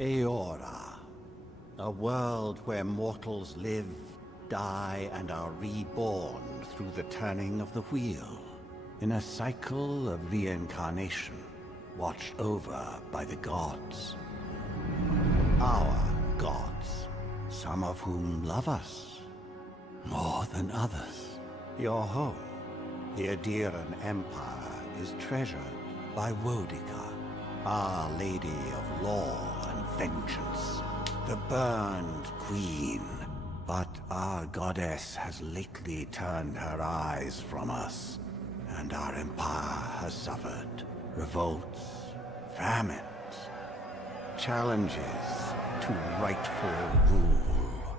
Eora, a world where mortals live, die, and are reborn through the turning of the wheel, in a cycle of reincarnation, watched over by the gods. Our gods, some of whom love us more than others. Your home, the Adiran Empire, is treasured by Wodica, Our Lady of Law and Vengeance, the Burned Queen. But our goddess has lately turned her eyes from us, and our empire has suffered revolts, famines, challenges to rightful rule.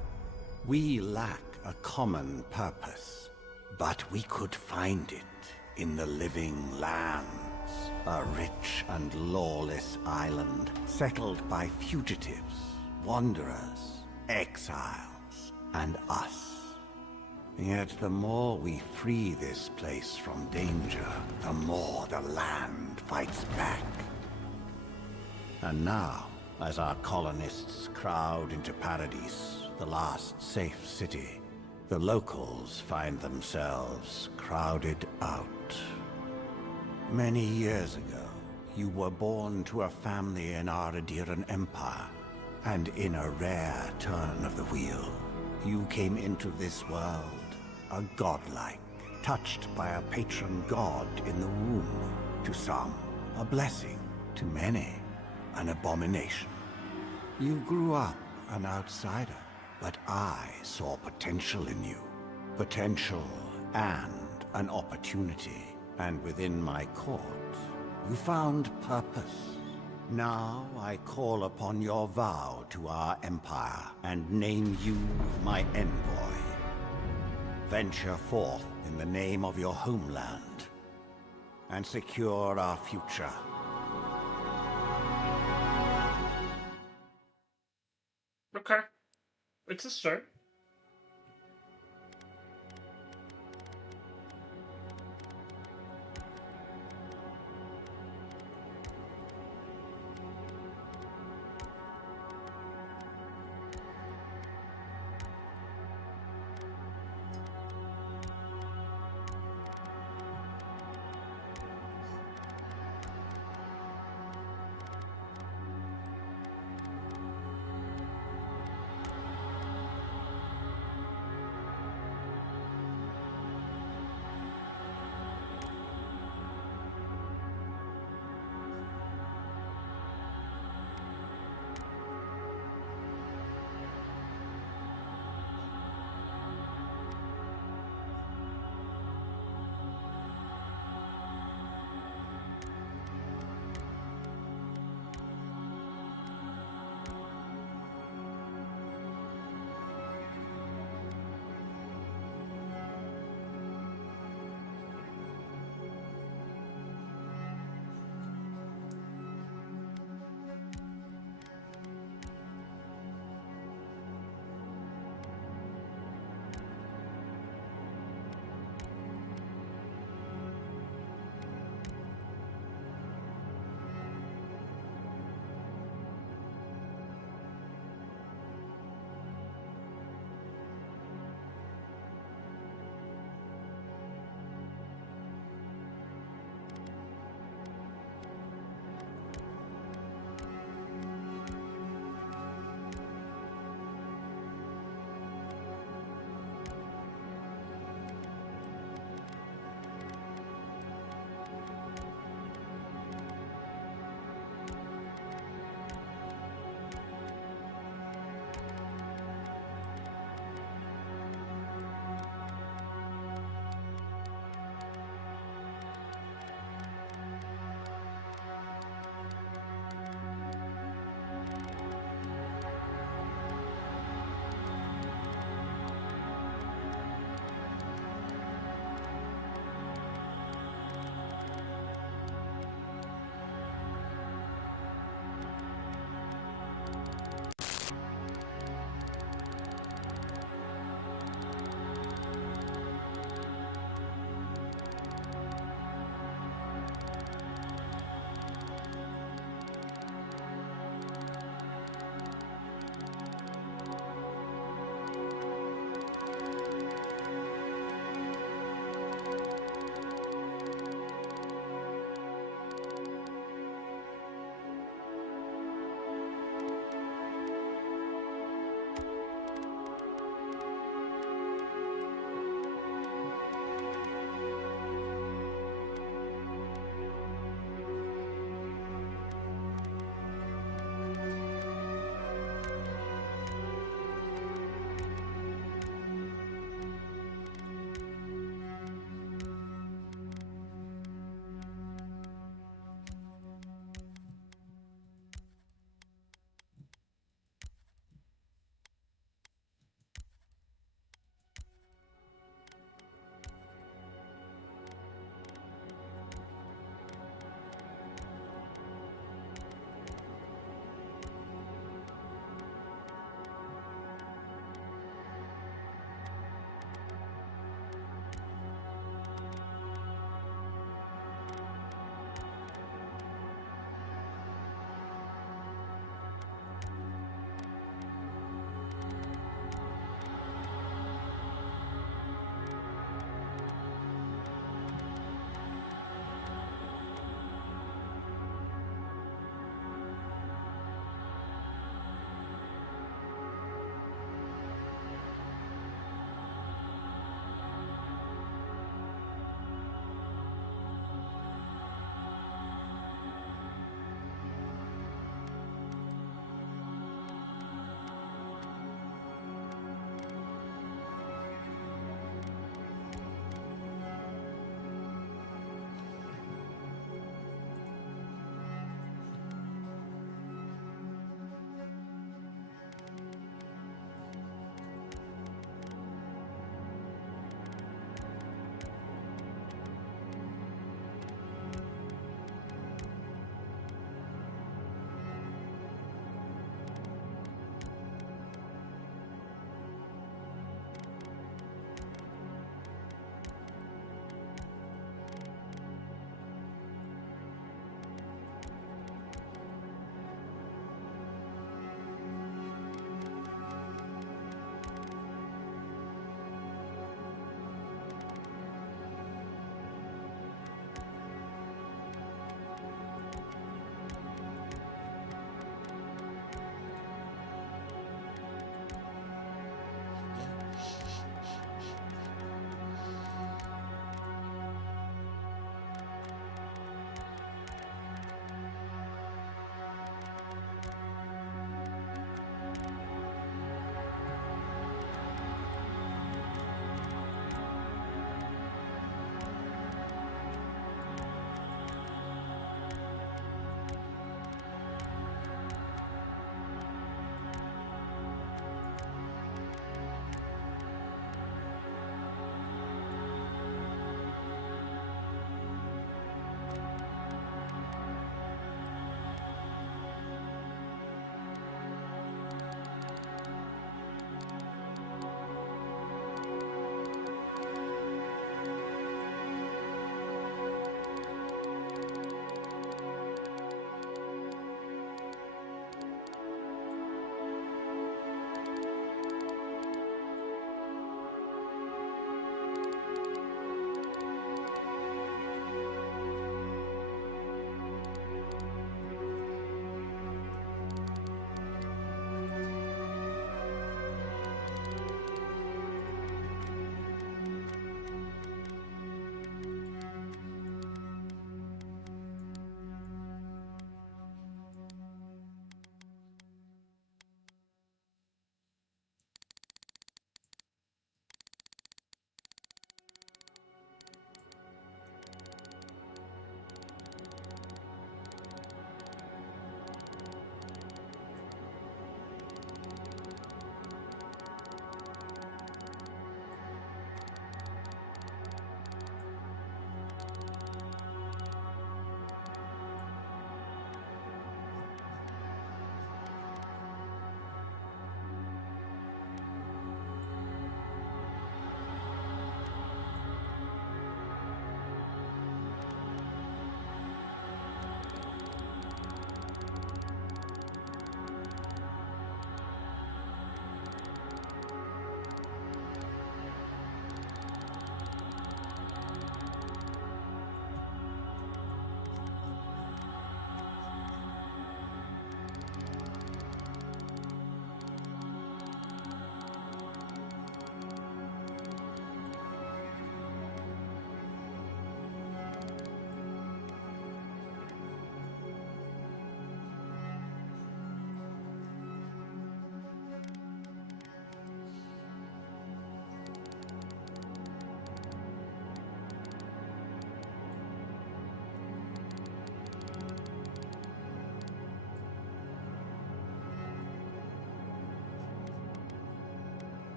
We lack a common purpose, but we could find it in the Living Lands, a rich and lawless island settled by fugitives, wanderers, exiles, and us. Yet the more we free this place from danger, the more the land fights back. And now, as our colonists crowd into Paradis, the last safe city, the locals find themselves crowded out. Many years ago, you were born to a family in our Adiran Empire, and in a rare turn of the wheel, you came into this world a godlike, touched by a patron god in the womb. To some, a blessing. To many, an abomination. You grew up an outsider, but I saw potential in you. Potential and an opportunity. And within my court, you found purpose. Now I call upon your vow to our empire and name you my envoy. Venture forth in the name of your homeland and secure our future. Okay. It's a start.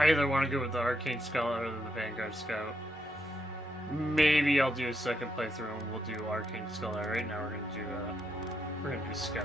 I either want to go with the Arcane Scout or the Vanguard Scout. Maybe I'll do a second playthrough and we'll do Arcane Scholar. Right now we're gonna do Scout.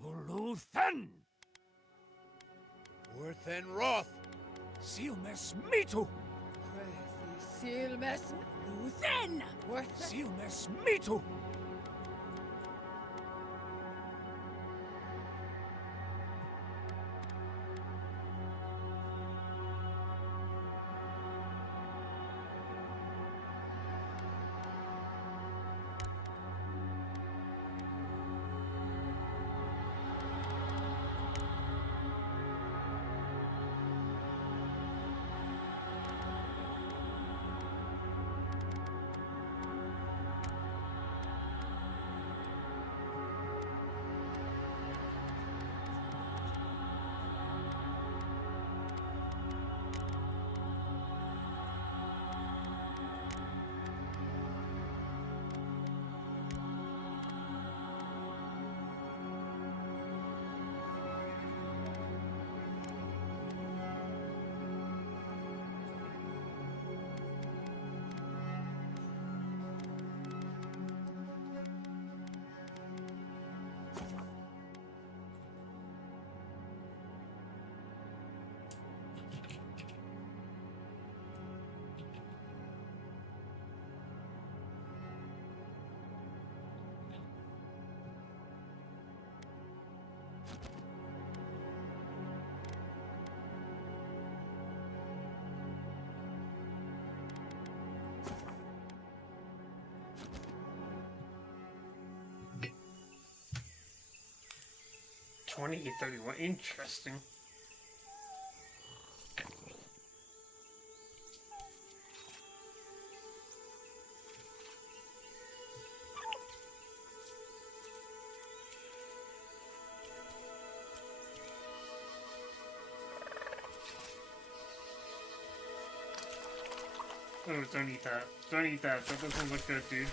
Uluthen! Worthen Roth! Silmes Mitu! Silmes Luthen! Silmes Mitu! $28.31. Interesting. Oh, don't eat that. Don't eat that. That doesn't look good, dude.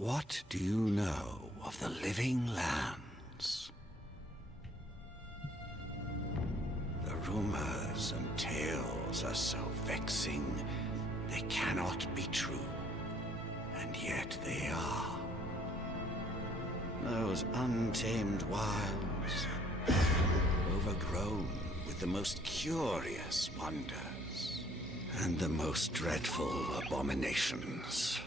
What do you know of the living lands? The rumors and tales are so vexing, they cannot be true, and yet they are. Those untamed wilds, overgrown with the most curious wonders, and the most dreadful abominations.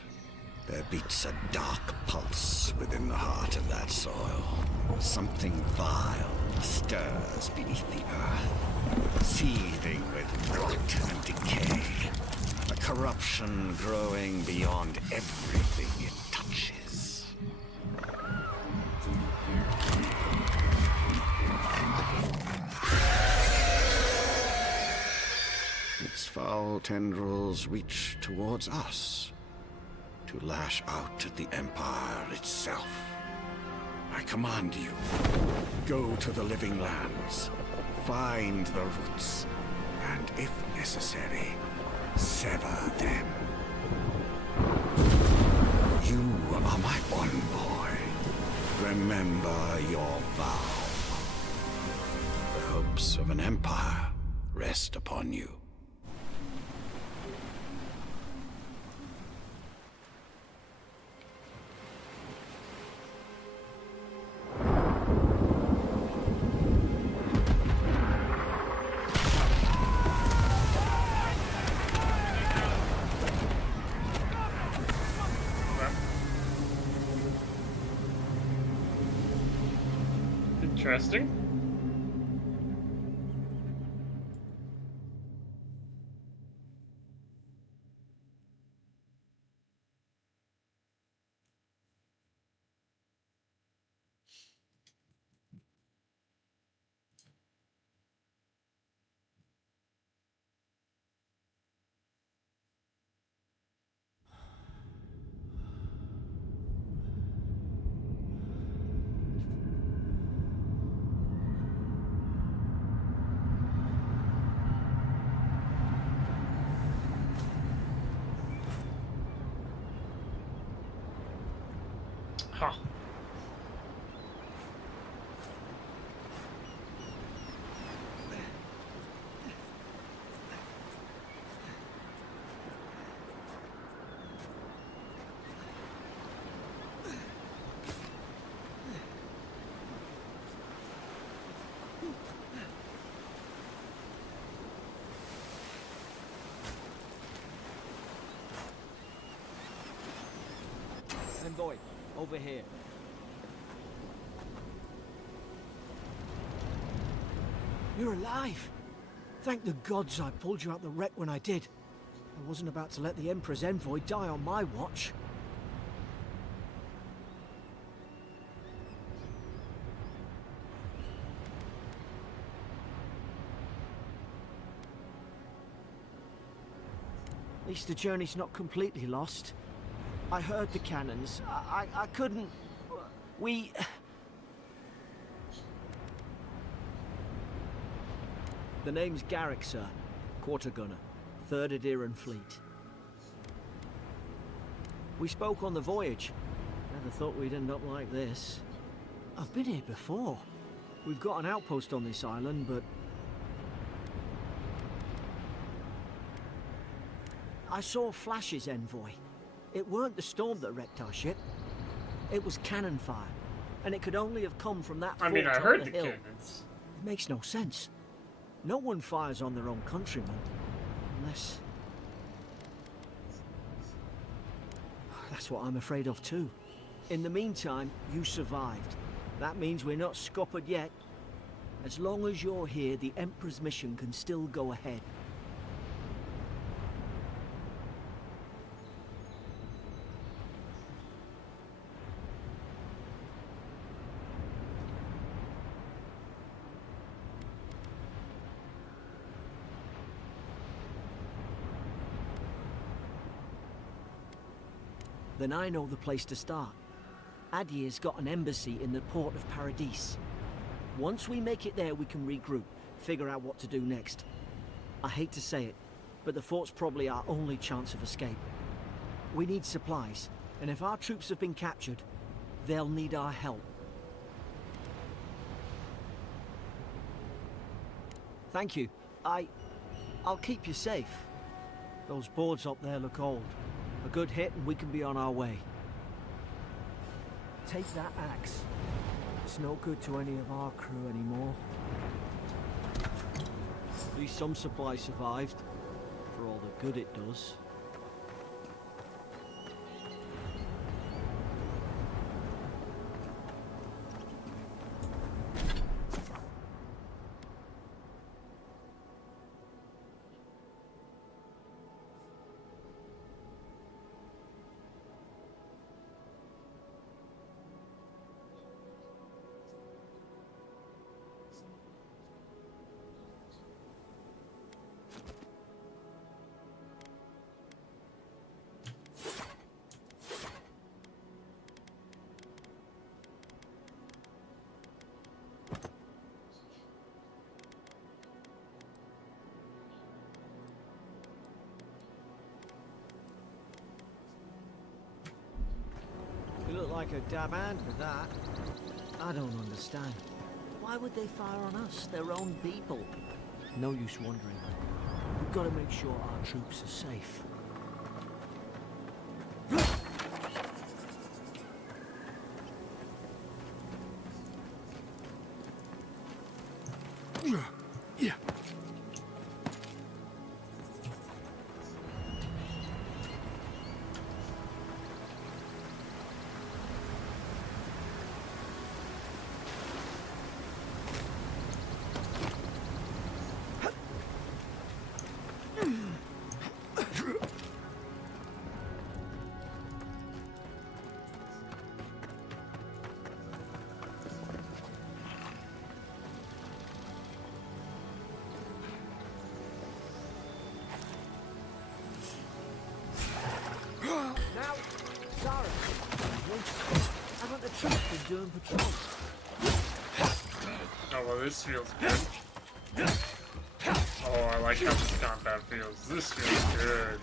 There beats a dark pulse within the heart of that soil. Something vile stirs beneath the earth, seething with rot and decay. A corruption growing beyond everything it touches. Its foul tendrils reach towards us. to lash out at the Empire itself. I command you, go to the Living Lands, find the roots, and if necessary, sever them. You are my envoy. Remember your vow. The hopes of an empire rest upon you. Interesting. Huh. Envoy, over here. You're alive! Thank the gods I pulled you out the wreck when I did. I wasn't about to let the Emperor's envoy die on my watch. At least the journey's not completely lost. I heard the cannons. I couldn't... We... The name's Garrick, sir. Quarter gunner. 3rd Adiran Fleet. We spoke on the voyage. Never thought we'd end up like this. I've been here before. We've got an outpost on this island, but... I saw flashes, Envoy. It weren't the storm that wrecked our ship. It was cannon fire. And it could only have come from that fort I mean, I on heard the the hill. cannons. It makes no sense. No one fires on their own countrymen. Unless... That's what I'm afraid of too. In the meantime, you survived. That means we're not scuppered yet. As long as you're here, the Emperor's mission can still go ahead. Then I know the place to start. Adir's got an embassy in the port of Paradis. Once we make it there, we can regroup, figure out what to do next. I hate to say it, but the fort's probably our only chance of escape. We need supplies, and if our troops have been captured, they'll need our help. Thank you. I'll keep you safe. Those boards up there look old. A good hit and we can be on our way. Take that axe. It's no good to any of our crew anymore. At least some supplies survived, for all the good it does. like a dab hand with that. I don't understand. Why would they fire on us, their own people? No use wondering. We've got to make sure our troops are safe. Yeah. Now, Zara, haven't the troops been doing patrol? Oh, well, this feels good. Oh, I like how this combat feels. This feels good.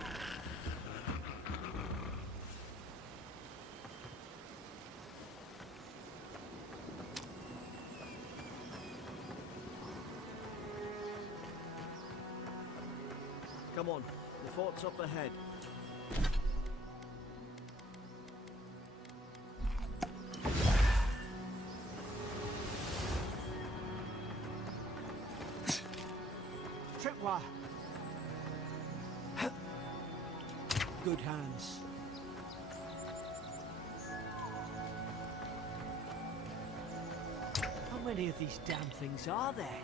Come on, the fort's up ahead. Tripwire. Good hands. How many of these damn things are there?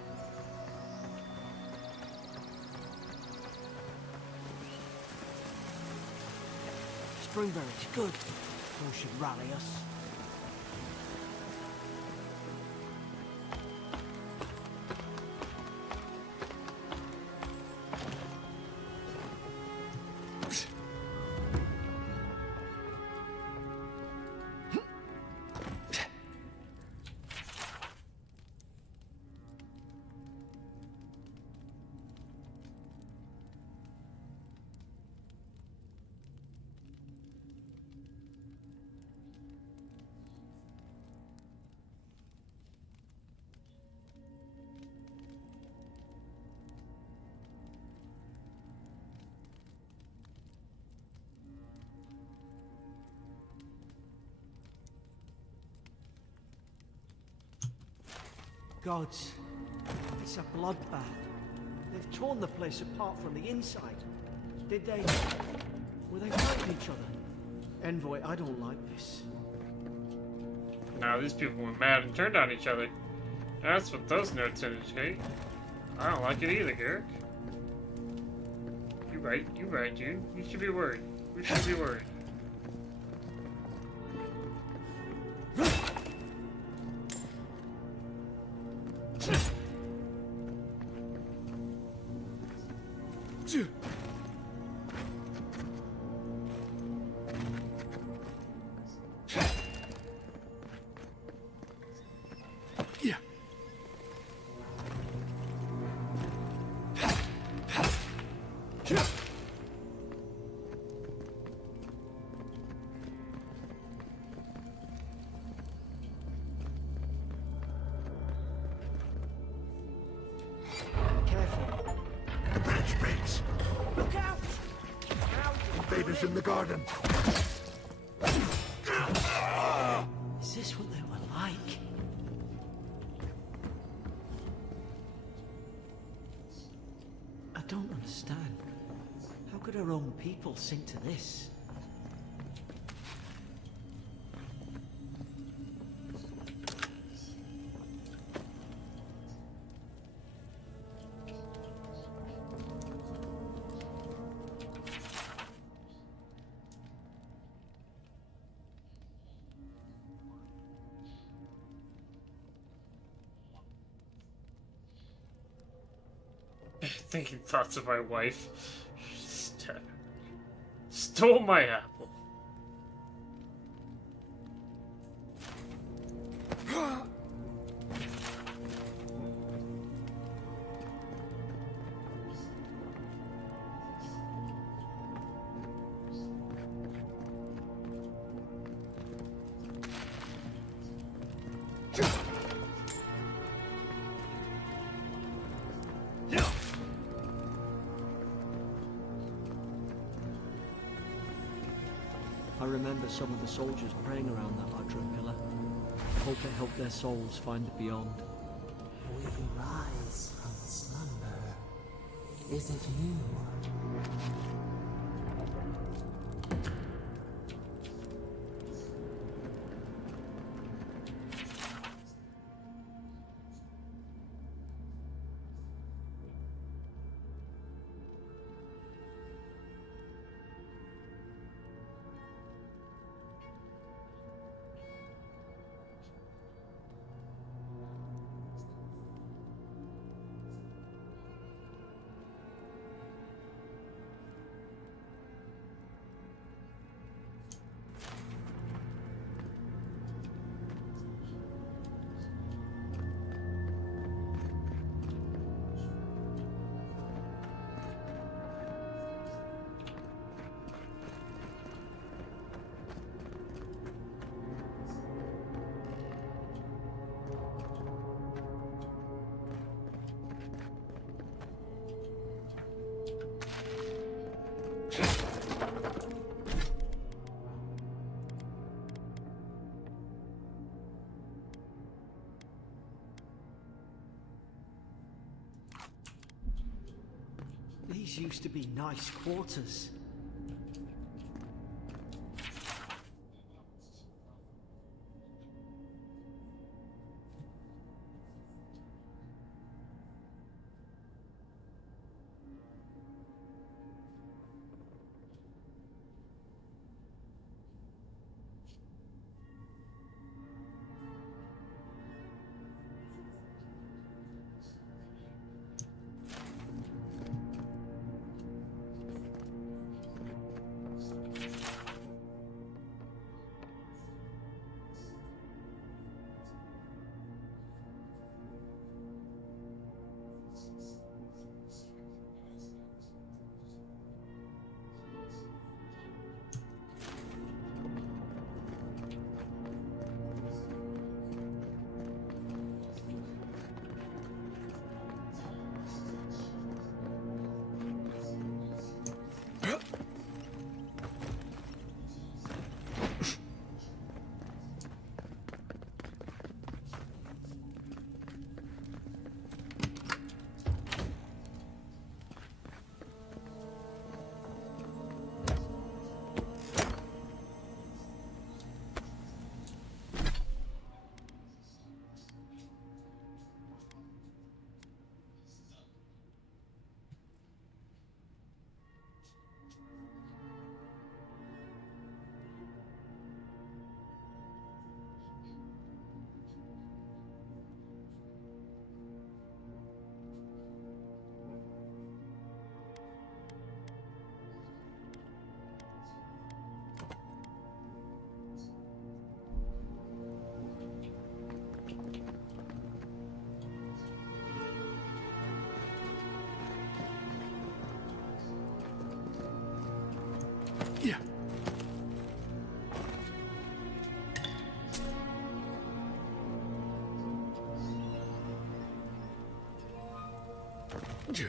Springberries, good. Those should rally us. Gods, it's a bloodbath. They've torn the place apart from the inside. Did they... were they fighting each other? Envoy, I don't like this. Now these people went mad and turned on each other. That's what those notes indicate. I don't like it either, Garrick. You're right, dude. You should be worried. We should be worried. Yeah. Careful. Branch breaks. Look out! Invaders in the garden. Is this what they were like? I don't understand. How could our own people sink to this? Thinking thoughts of my wife. Stole my apple. remember some of the soldiers praying around that Adra pillar. Hope it helped their souls find the beyond. We rise from slumber. Is it you? These used to be nice quarters. Yeah. Yeah.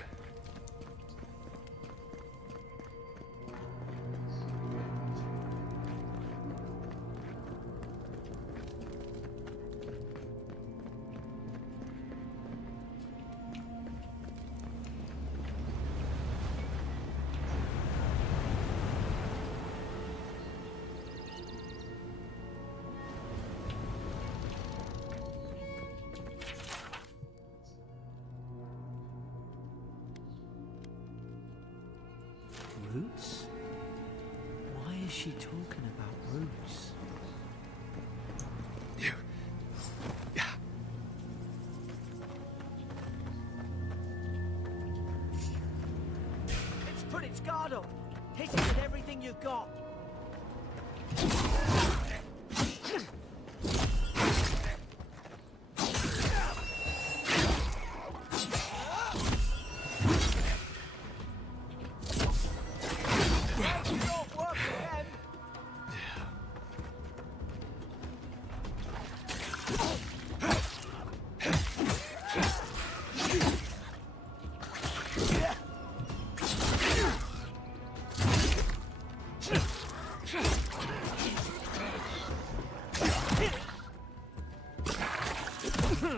Roots? Why is she talking about roots? Yeah. Yeah. It's put its guard up! Hit it with everything you've got! I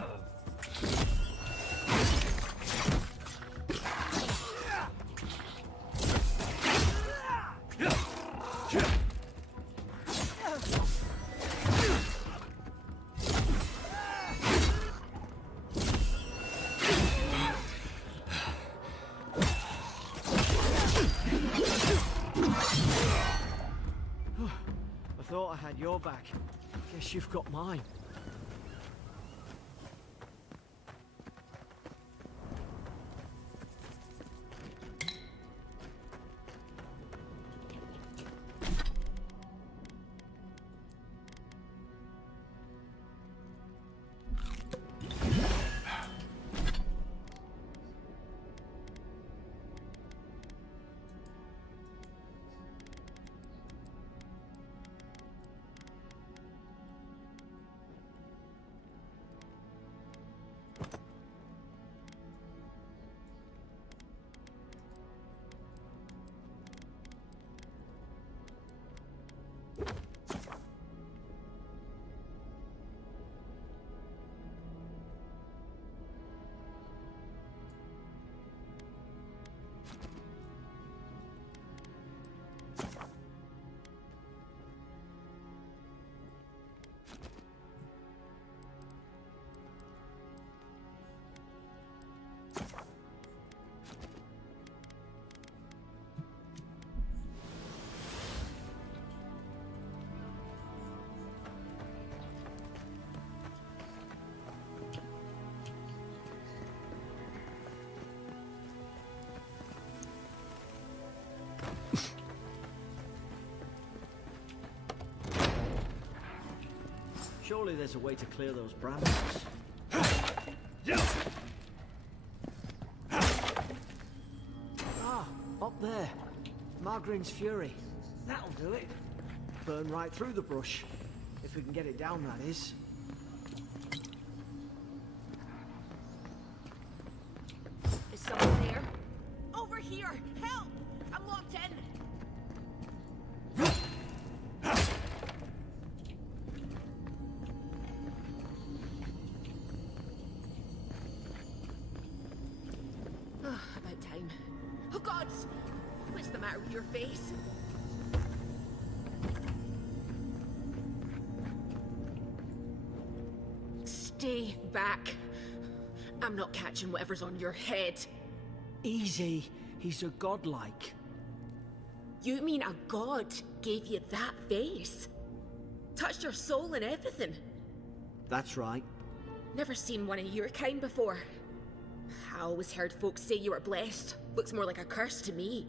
thought I had your back. Guess you've got mine. Surely there's a way to clear those brambles. Ah, up there. Margrin's Fury. That'll do it. Burn right through the brush. If we can get it down, that is. Is someone there? Over here! Help! I'm locked in! About time. Oh gods! What's the matter with your face? Stay back. I'm not catching whatever's on your head. Easy. He's a godlike. You mean a god gave you that face? Touched your soul and everything? That's right. Never seen one of your kind before. I always heard folks say you were blessed. Looks more like a curse to me.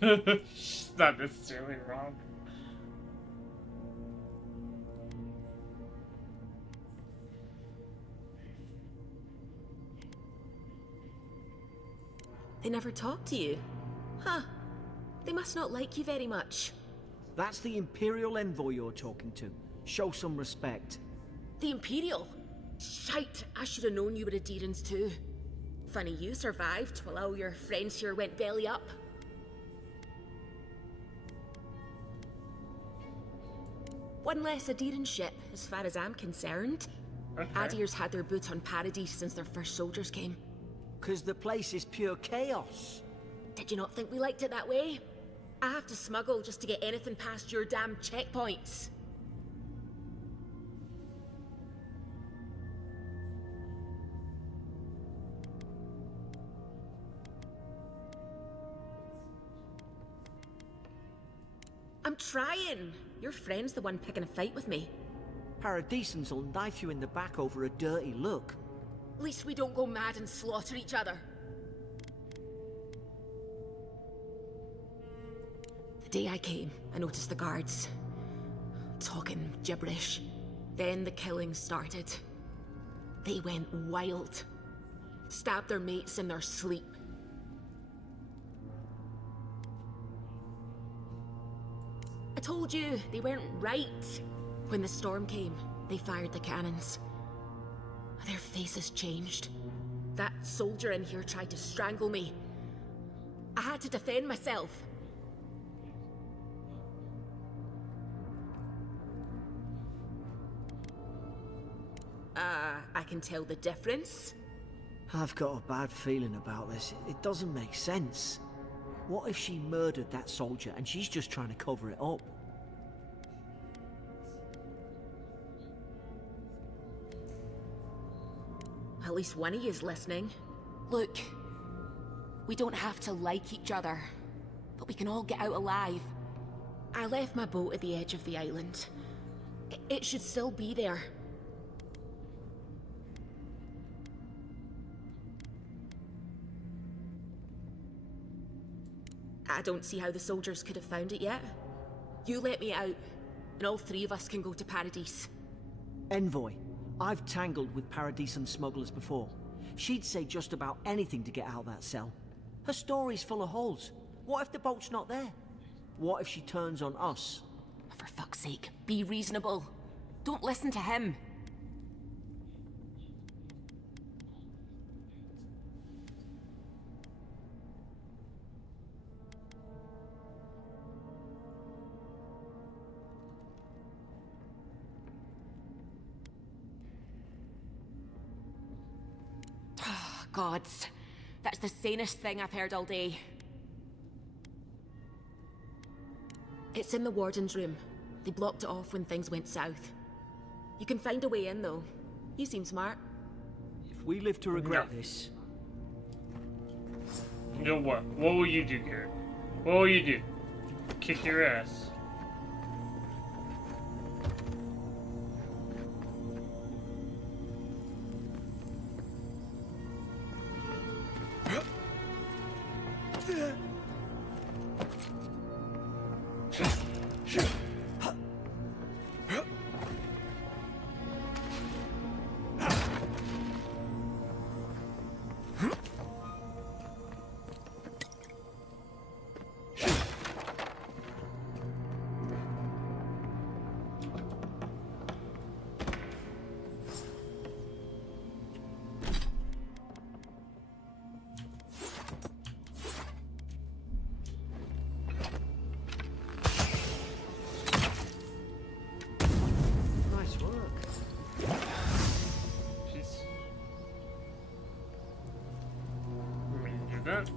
That is silly wrong. They never talk to you. Huh. They must not like you very much. That's the Imperial envoy you're talking to. Show some respect. The Imperial? Shite, I should have known you were Adherents too. Funny you survived while all your friends here went belly up. One less Adherent ship, as far as I'm concerned. Okay. Adir's had their boot on Paradise since their first soldiers came. 'Cause the place is pure chaos. Did you not think we liked it that way? I have to smuggle just to get anything past your damn checkpoints. I'm trying. Your friend's the one picking a fight with me. Paradisans will knife you in the back over a dirty look. At least we don't go mad and slaughter each other. The day I came, I noticed the guards talking gibberish. Then the killing started. They went wild. Stabbed their mates in their sleep. I told you, they weren't right. When the storm came, they fired the cannons. Their faces changed. That soldier in here tried to strangle me. I had to defend myself. I can tell the difference. I've got a bad feeling about this. It doesn't make sense. What if she murdered that soldier and she's just trying to cover it up? At least one of you's listening. Look, we don't have to like each other, but we can all get out alive. I left my boat at the edge of the island. It should still be there. I don't see how the soldiers could have found it yet. You let me out, and all three of us can go to Paradise. Envoy, I've tangled with Paradisian smugglers before. She'd say just about anything to get out of that cell. Her story's full of holes. What if the boat's not there? What if she turns on us? For fuck's sake, be reasonable. Don't listen to him. Gods, that's the sanest thing I've heard all day. It's in the warden's room. They blocked it off when things went south. You can find a way in, though. You seem smart. If we live to regret this... You know what? What will you do, Garrett? What will you do? Kick your ass. Nice work. Jeez. When you do that.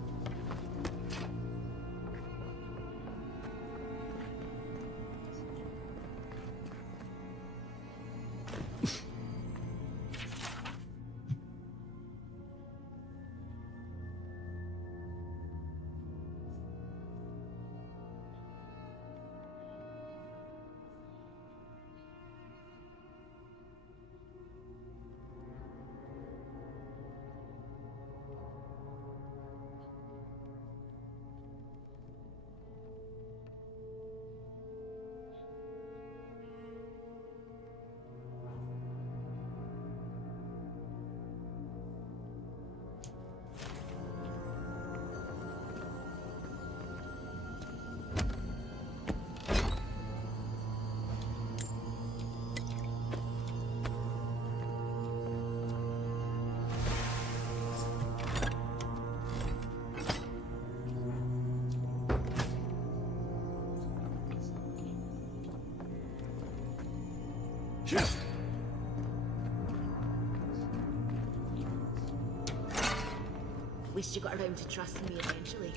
At least you got around to trusting me eventually.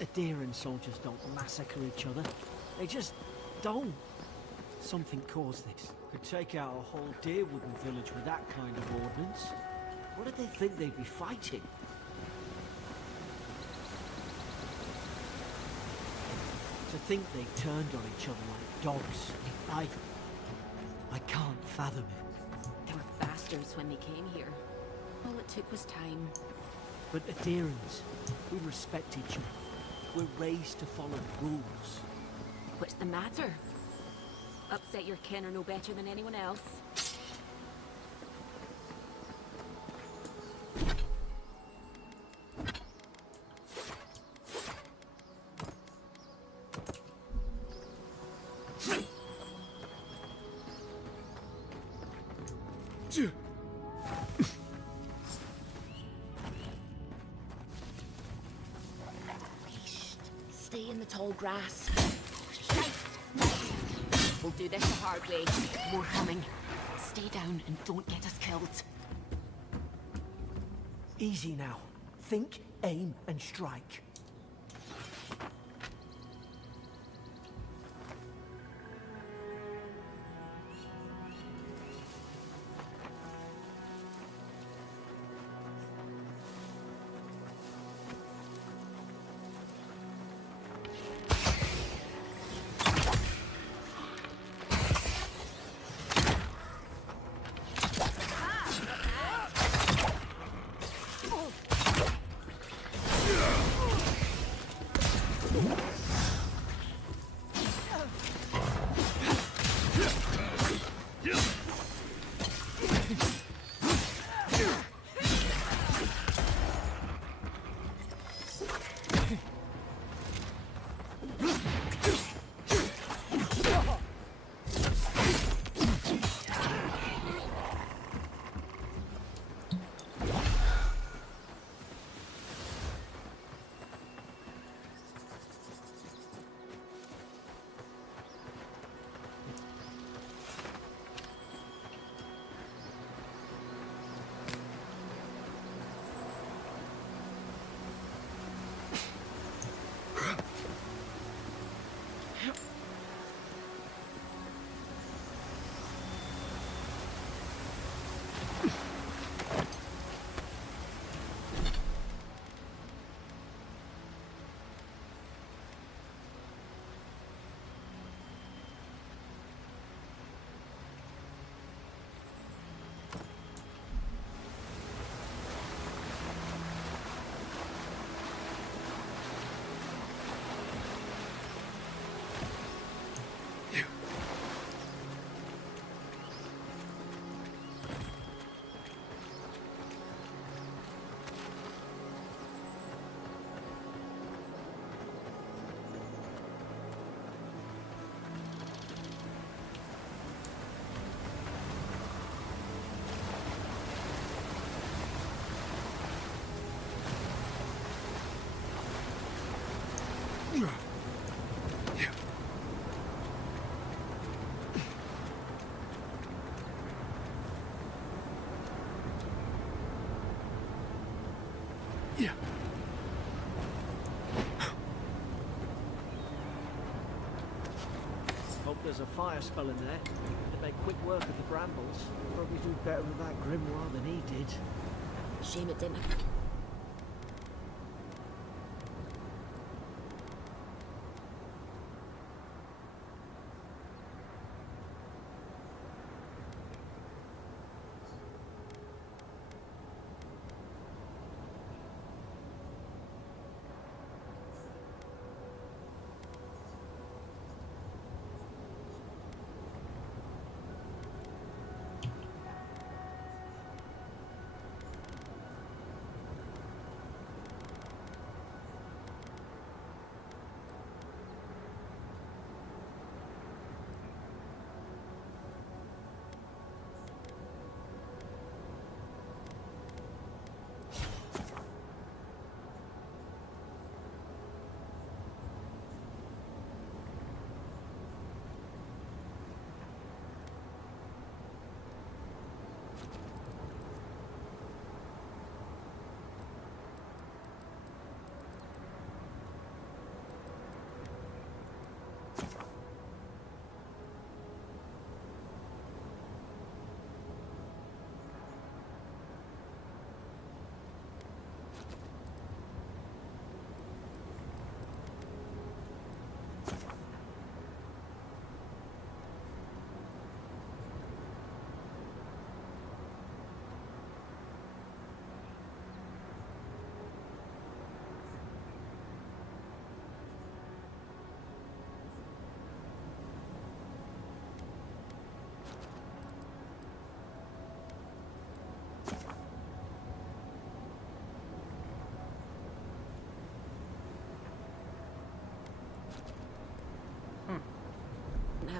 Adheran soldiers don't massacre each other. They just don't. Something caused this. Could take out a whole Deerwooden village with that kind of ordnance. What did they think they'd be fighting? To think they turned on each other like dogs. I can't fathom it. They were bastards when they came here. All it took was time. But Adherans, we respect each other. We're raised to follow the rules. What's the matter? Upset your kin are no better than anyone else. Stay in the tall grass. We'll do this the hard way. More coming. Stay down and don't get us killed. Easy now. Think, aim, and strike. Yeah. Hope there's a fire spell in there. To make quick work of the brambles. Probably do better with that grimoire than he did. Shame it didn't.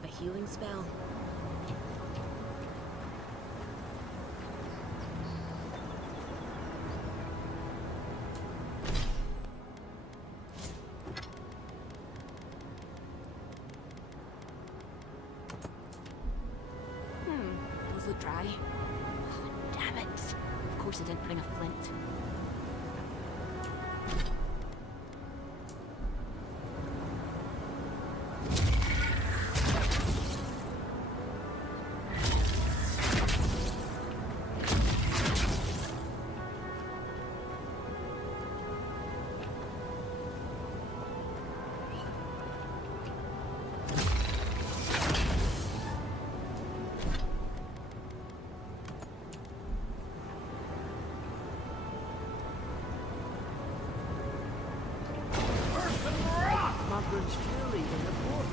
have a healing spell. Those look dry. Damn it. Of course I didn't bring a flint. Magram's Fury in the book.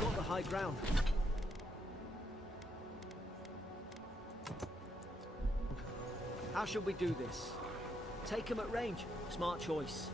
Got the high ground. How should we do this? Take him at range. Smart choice.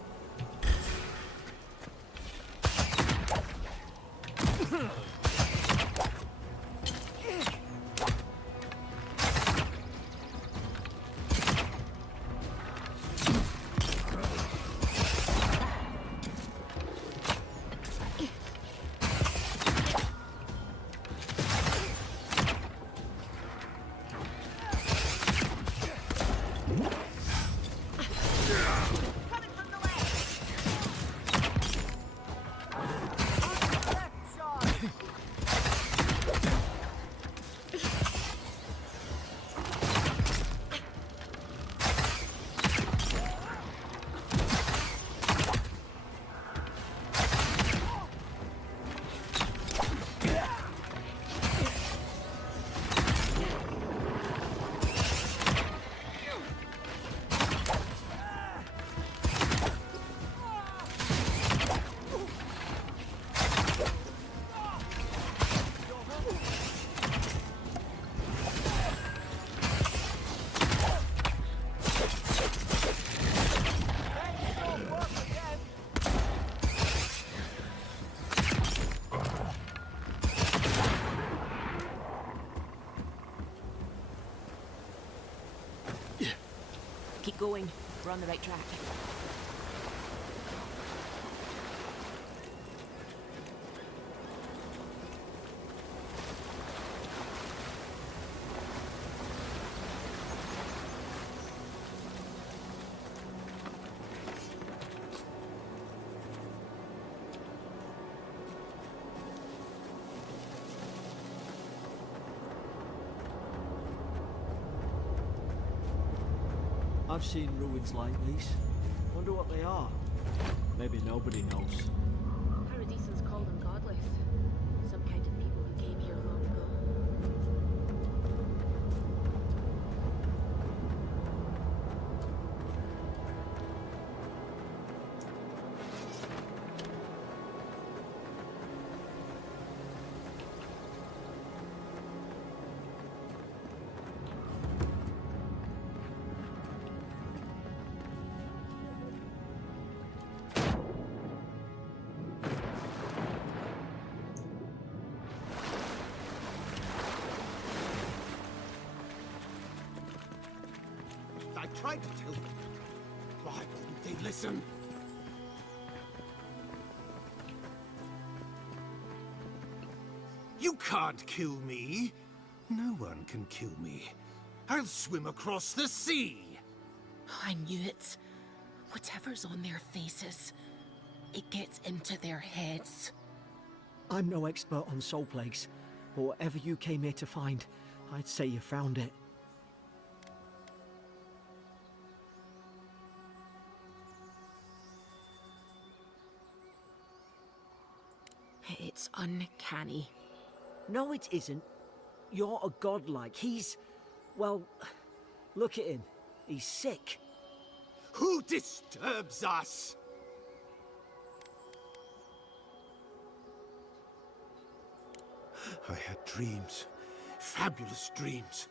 Keep going. We're on the right track. I've seen ruins like these. Wonder what they are. Maybe nobody knows. Paradisans call them godless. Some kind of people who came here long ago. I tried to tell them. Why wouldn't they listen? You can't kill me. No one can kill me. I'll swim across the sea. I knew it. Whatever's on their faces, it gets into their heads. I'm no expert on soul plagues, but whatever you came here to find, I'd say you found it. It's uncanny. No, it isn't. You're a godlike. He's... well, look at him. He's sick. Who disturbs us? I had dreams. Fabulous dreams.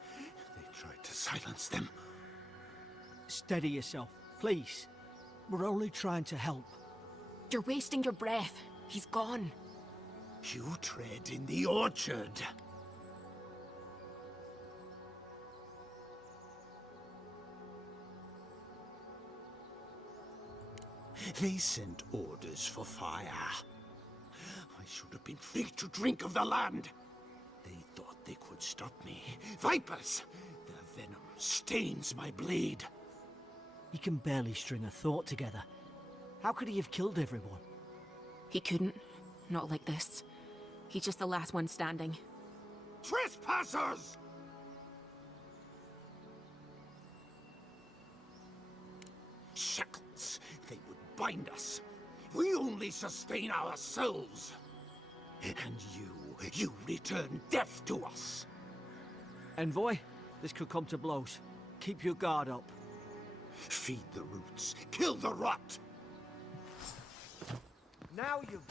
They tried to silence them. Steady yourself, please. We're only trying to help. You're wasting your breath. He's gone. You tread in the orchard. They sent orders for fire. I should have been free to drink of the land. They thought they could stop me. Vipers! Their venom stains my blade. He can barely string a thought together. How could he have killed everyone? He couldn't. Not like this. He's just the last one standing. Trespassers! Shackles. They would bind us. We only sustain ourselves. And you return death to us. Envoy, this could come to blows. Keep your guard up. Feed the roots. Kill the rot. Now you've...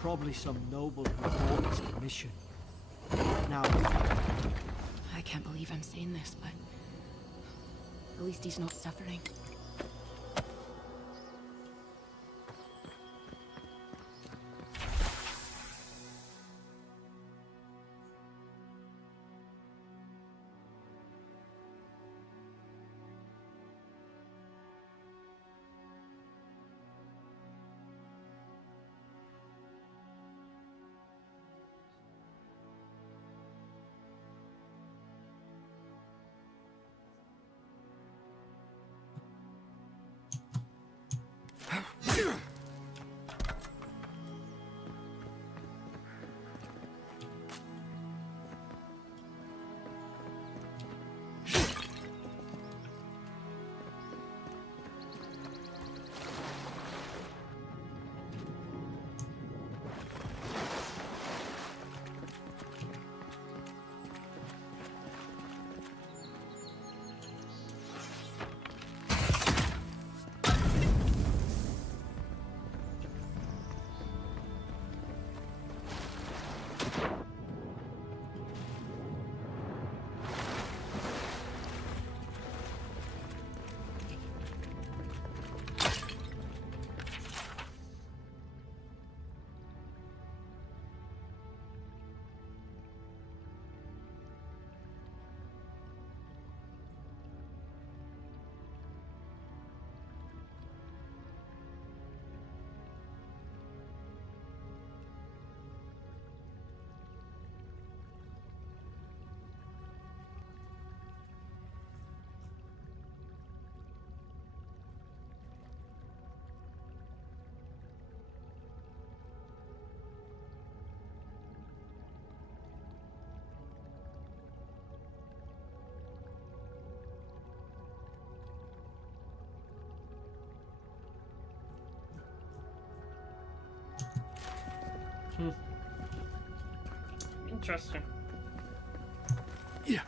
Probably some noble who bought his commission. Now... I can't believe I'm saying this, but... at least he's not suffering. Interesting. Yeah.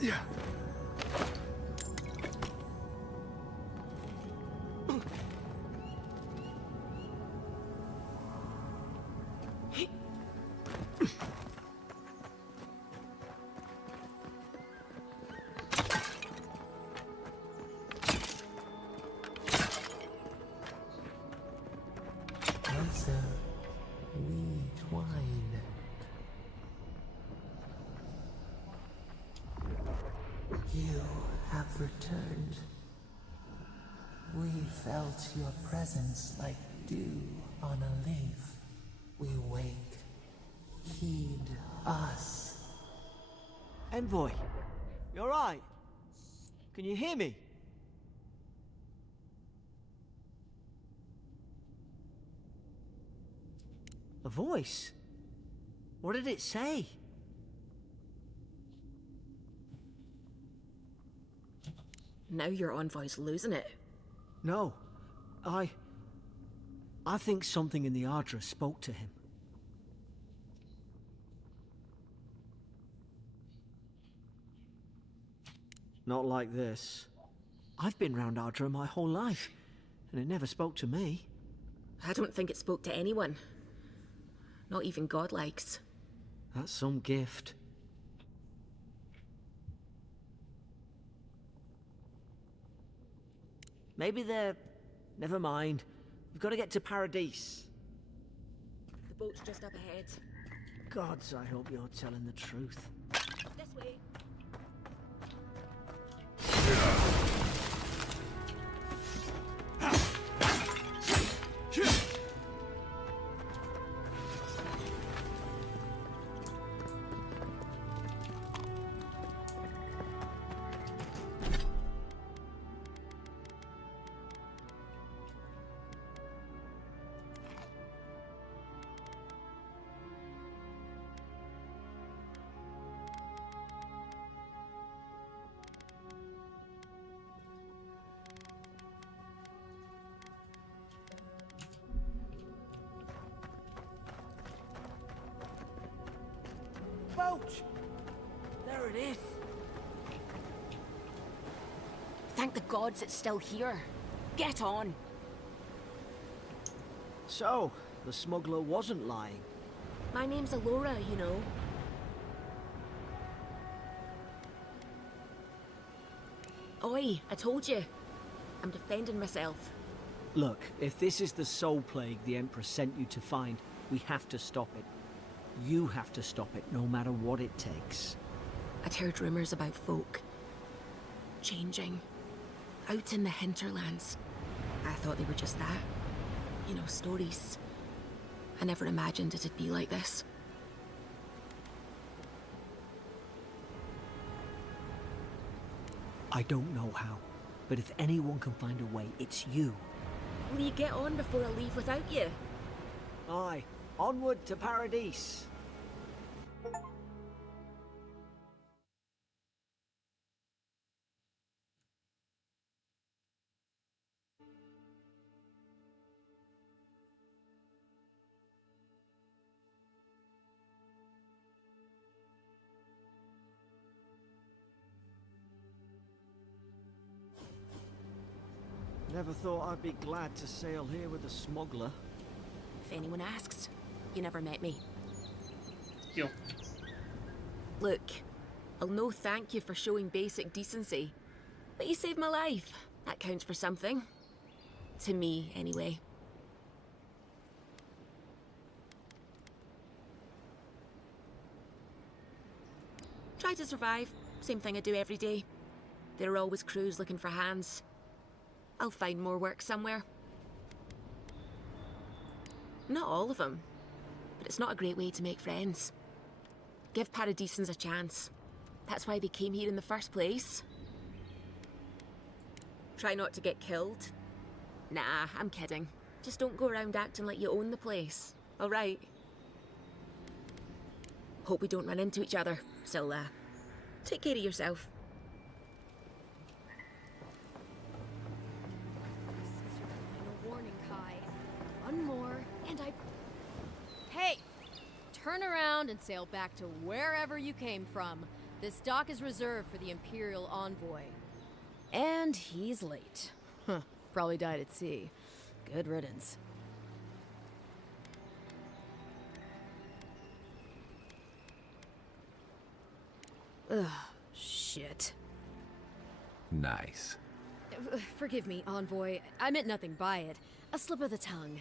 Yeah. Closer, we twine. You have returned. We felt your presence like dew on a leaf. We wake. Heed us. Envoy, you alright? Can you hear me? A voice? What did it say? Now your envoy's losing it. No. I think something in the Ardra spoke to him. Not like this. I've been round Ardra my whole life, and it never spoke to me. I don't think it spoke to anyone. Not even godlikes. That's some gift. Maybe they're... Never mind. We've got to get to Paradise. The boat's just up ahead. Gods, I hope you're telling the truth. This way. Boat! There it is. Thank the gods it's still here. Get on. So, the smuggler wasn't lying. My name's Alora, you know. Oi, I told you. I'm defending myself. Look, if this is the soul plague the Empress sent you to find, we have to stop it. You have to stop it, no matter what it takes. I'd heard rumors about folk changing out in the hinterlands. I thought they were just that. You know, stories. I never imagined it'd be like this. I don't know how, but if anyone can find a way, it's you. Will you get on before I leave without you? Aye, onward to Paradise. Never thought I'd be glad to sail here with a smuggler. If anyone asks, you never met me. Yo. Look, I'll no thank you for showing basic decency. But you saved my life. That counts for something. To me, anyway. Try to survive. Same thing I do every day. There are always crews looking for hands. I'll find more work somewhere. Not all of them, but it's not a great way to make friends. Give Paradisans a chance. That's why they came here in the first place. Try not to get killed. Nah, I'm kidding. Just don't go around acting like you own the place, alright? Hope we don't run into each other, so take care of yourself. And I... Hey! Turn around and sail back to wherever you came from. This dock is reserved for the Imperial Envoy. And he's late. Huh. Probably died at sea. Good riddance. Ugh, shit. Nice. Forgive me, Envoy. I meant nothing by it. A slip of the tongue.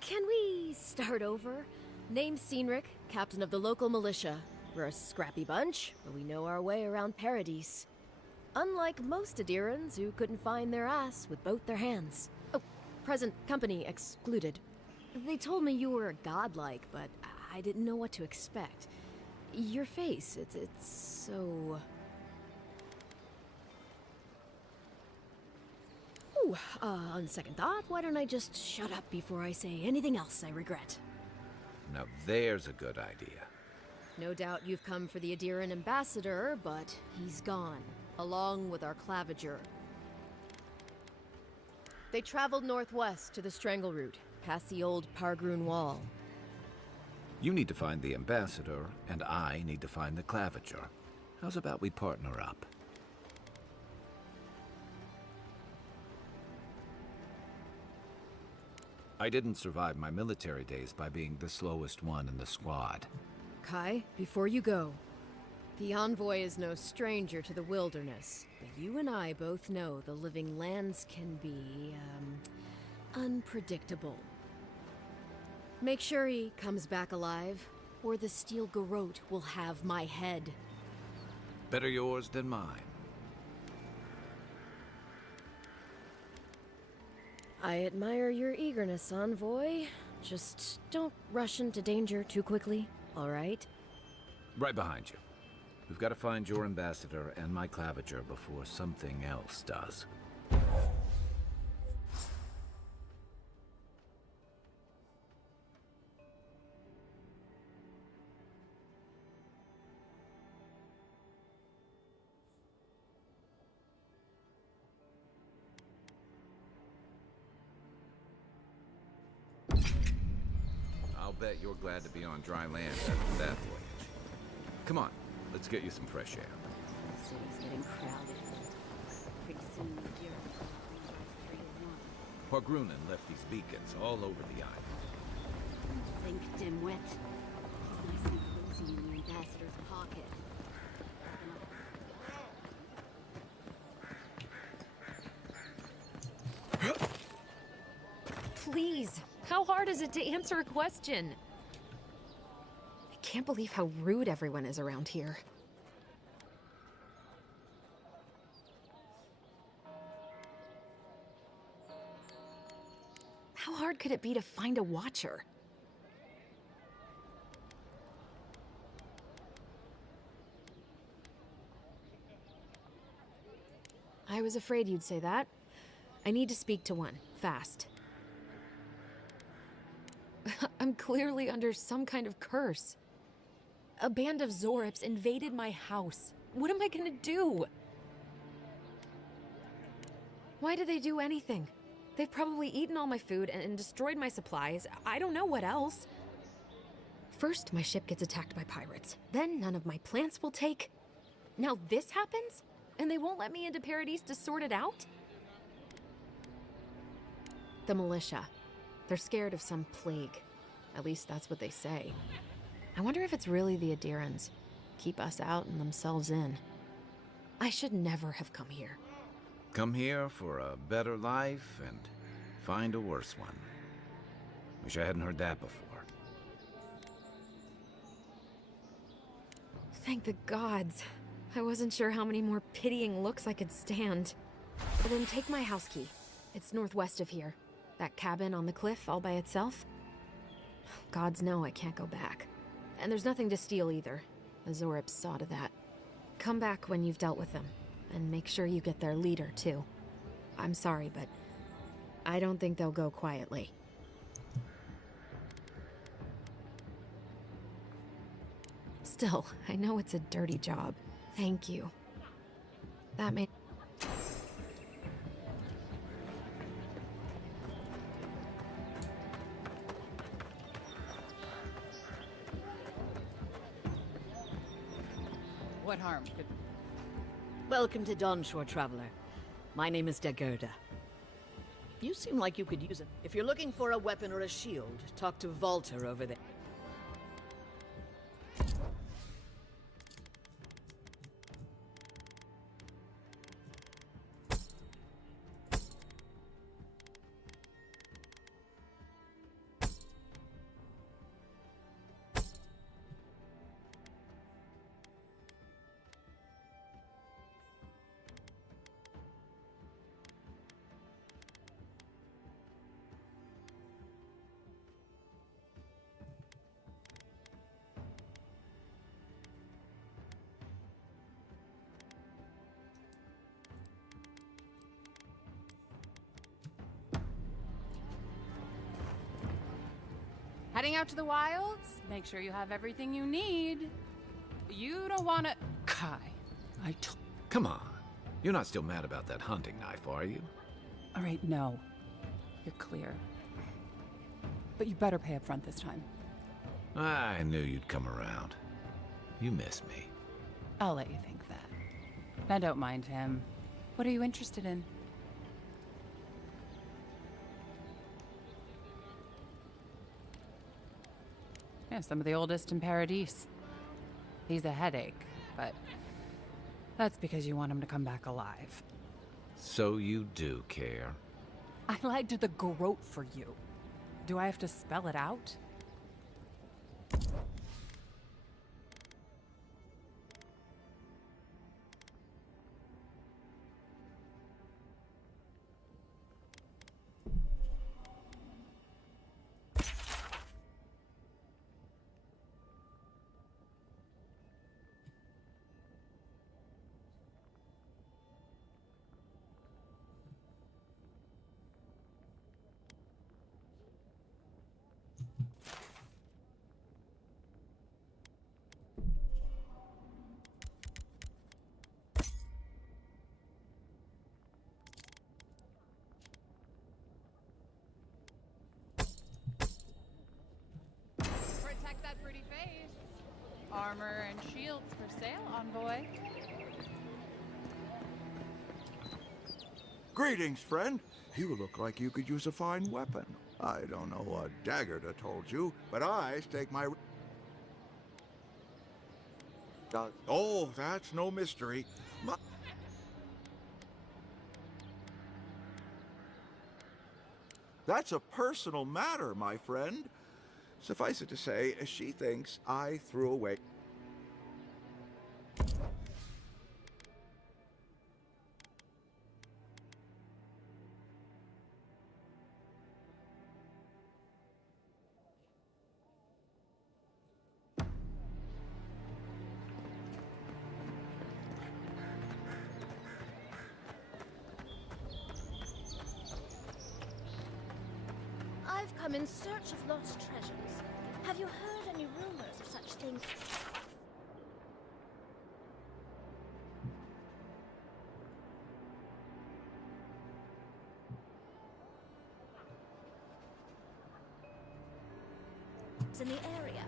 Can we start over? Name's Cynric, captain of the local militia. We're a scrappy bunch, but we know our way around Paradise. Unlike most Adirans who couldn't find their ass with both their hands. Oh, present company excluded. They told me you were godlike, but I didn't know what to expect. Your face, it's so... Ooh, on second thought, why don't I just shut up before I say anything else I regret? Now there's a good idea. No doubt you've come for the Adiran ambassador, but he's gone, along with our Claviger. They traveled northwest to the Strangle Route, past the old Pargroon Wall. You need to find the ambassador, and I need to find the Claviger. How's about we partner up? I didn't survive my military days by being the slowest one in the squad. Kai, before you go, the Envoy is no stranger to the wilderness, but you and I both know the living lands can be, unpredictable. Make sure he comes back alive, or the Steel Garrote will have my head. Better yours than mine. I admire your eagerness, Envoy. Just don't rush into danger too quickly, all right? Right behind you. We've got to find your ambassador and my Claviger before something else does. I'll bet you're glad to be on dry land after that voyage. Come on, let's get you some fresh air. The city's getting crowded. Pretty soon the Adiran will 3 to 1. Pargrunen left these beacons all over the island. Think, dimwit. He's nice and cozy in the ambassador's pocket. Please, how hard is it to answer a question? I can't believe how rude everyone is around here. How hard could it be to find a watcher? I was afraid you'd say that. I need to speak to one, fast. I'm clearly under some kind of curse. A band of Zorips invaded my house. What am I gonna do? Why did they do anything? They've probably eaten all my food and destroyed my supplies. I don't know what else. First, my ship gets attacked by pirates. Then none of my plants will take. Now this happens? And they won't let me into Paradise to sort it out? The militia. They're scared of some plague. At least that's what they say. I wonder if it's really the Adirans. Keep us out and themselves in. I should never have come here. Come here for a better life and find a worse one. Wish I hadn't heard that before. Thank the gods. I wasn't sure how many more pitying looks I could stand. But then take my house key. It's northwest of here. That cabin on the cliff all by itself. Gods know I can't go back. And there's nothing to steal either. The Zorips saw to that. Come back when you've dealt with them. And make sure you get their leader, too. I'm sorry, but I don't think they'll go quietly. Still, I know it's a dirty job. Thank you. That made... What harm could... Welcome to Dawnshore, Traveler. My name is Dagerda. You seem like you could use it. If you're looking for a weapon or a shield, talk to Valter over there. Heading out to the wilds? Make sure you have everything you need. You don't want to... Kai, Come on. You're not still mad about that hunting knife, are you? All right, no. You're clear. But you better pay up front this time. I knew you'd come around. You miss me. I'll let you think that. Now don't mind him. What are you interested in? Yeah, some of the oldest in Paradise. He's a headache, but that's because you want him to come back alive. So you do care. I lied to the Garrote for you. Do I have to spell it out? Protect that pretty face. Armor and shields for sale, envoy. Greetings, friend. You look like you could use a fine weapon. I don't know what Dagerda told you, but I stake my... Oh, that's no mystery. That's a personal matter, my friend. Suffice it to say, she thinks I threw away... I've come in search of lost treasures. Have you heard any rumors of such things? In the area.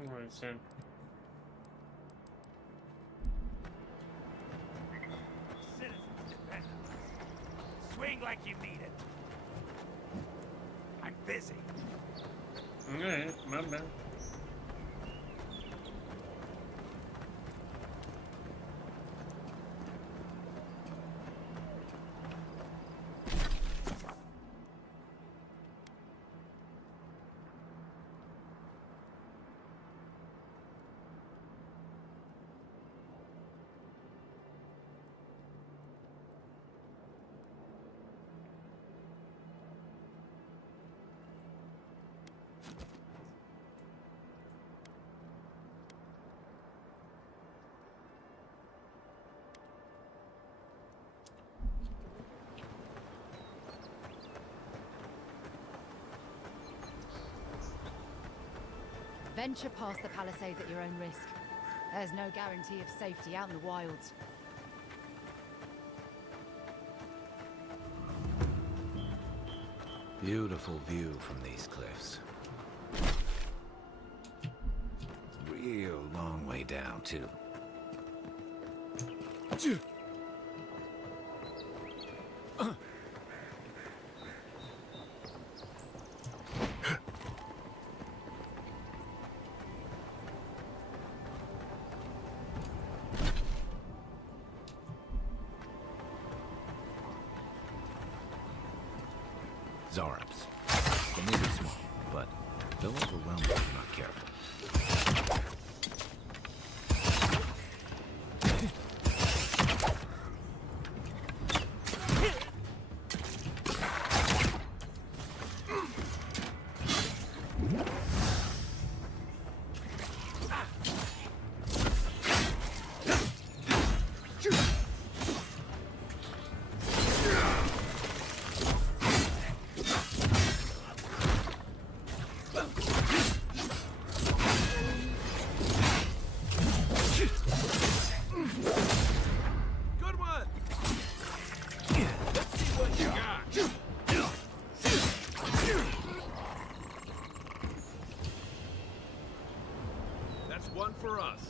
Alright, soon. Swing like you need it. I'm busy. Alright, my bad. Venture past the palisades at your own risk. There's no guarantee of safety out in the wilds. Beautiful view from these cliffs. Real long way down, too. Zarops. They may be small, but they'll overwhelm you if you're not careful. One for us.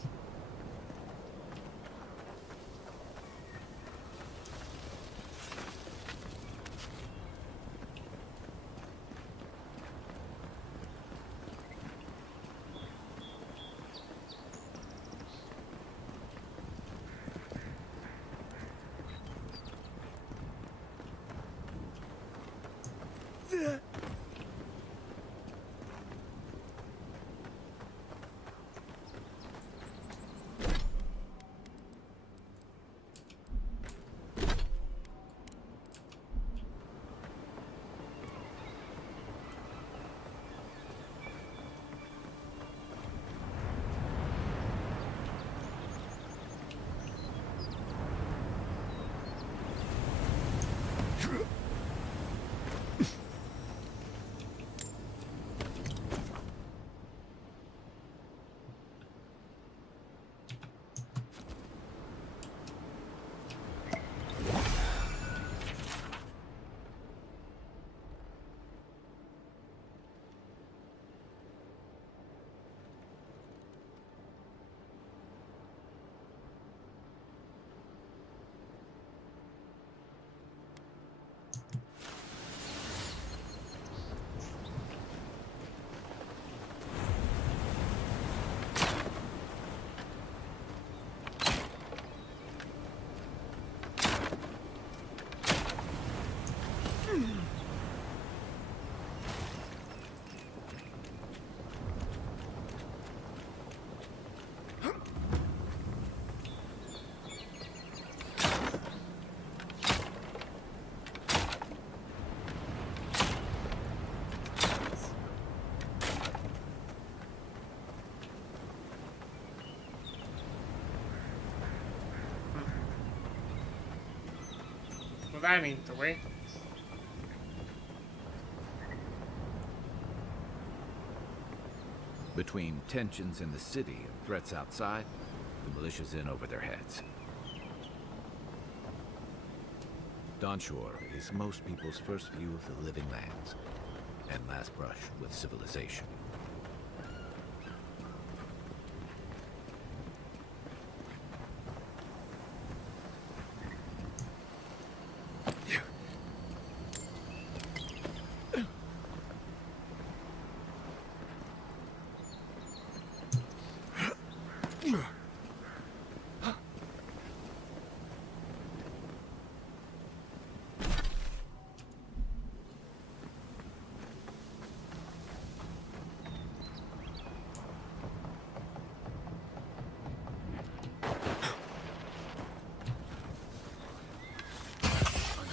Well, that ain't the way. Between tensions in the city and threats outside, the militia's in over their heads. Dawnshore is most people's first view of the living lands, and last brush with civilization.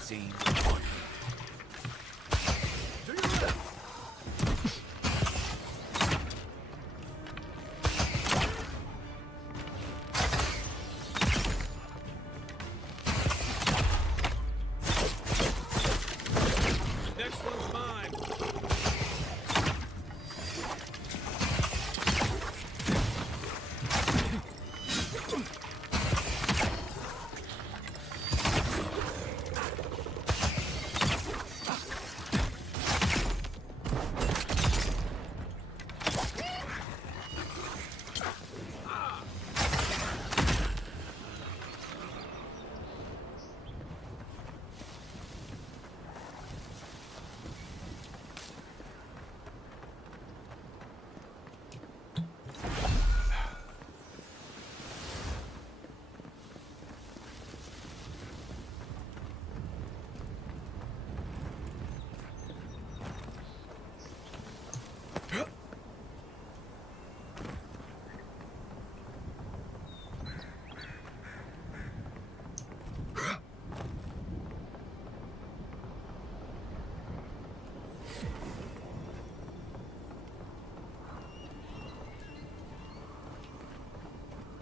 seen? Next one's mine.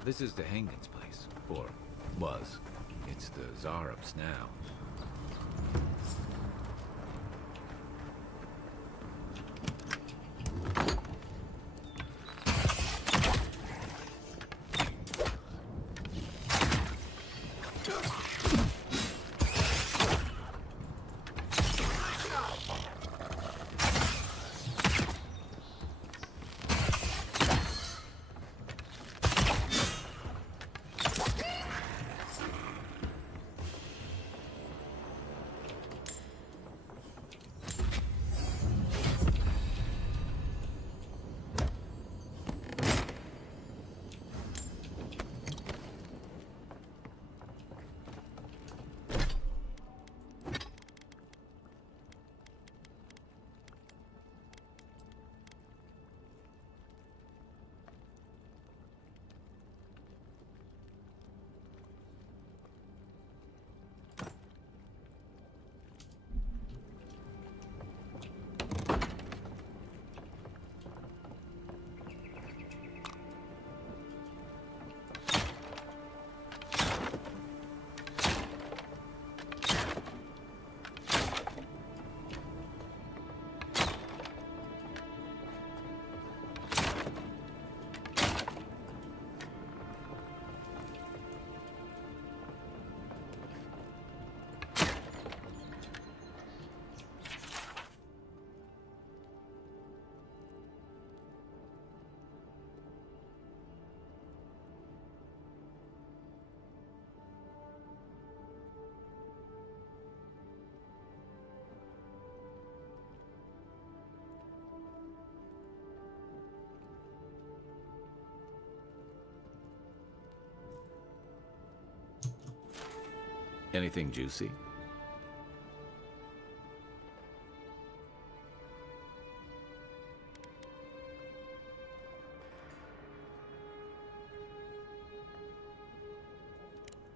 This is the Hengen's place. Or was. It's the Zarup's now. Anything juicy?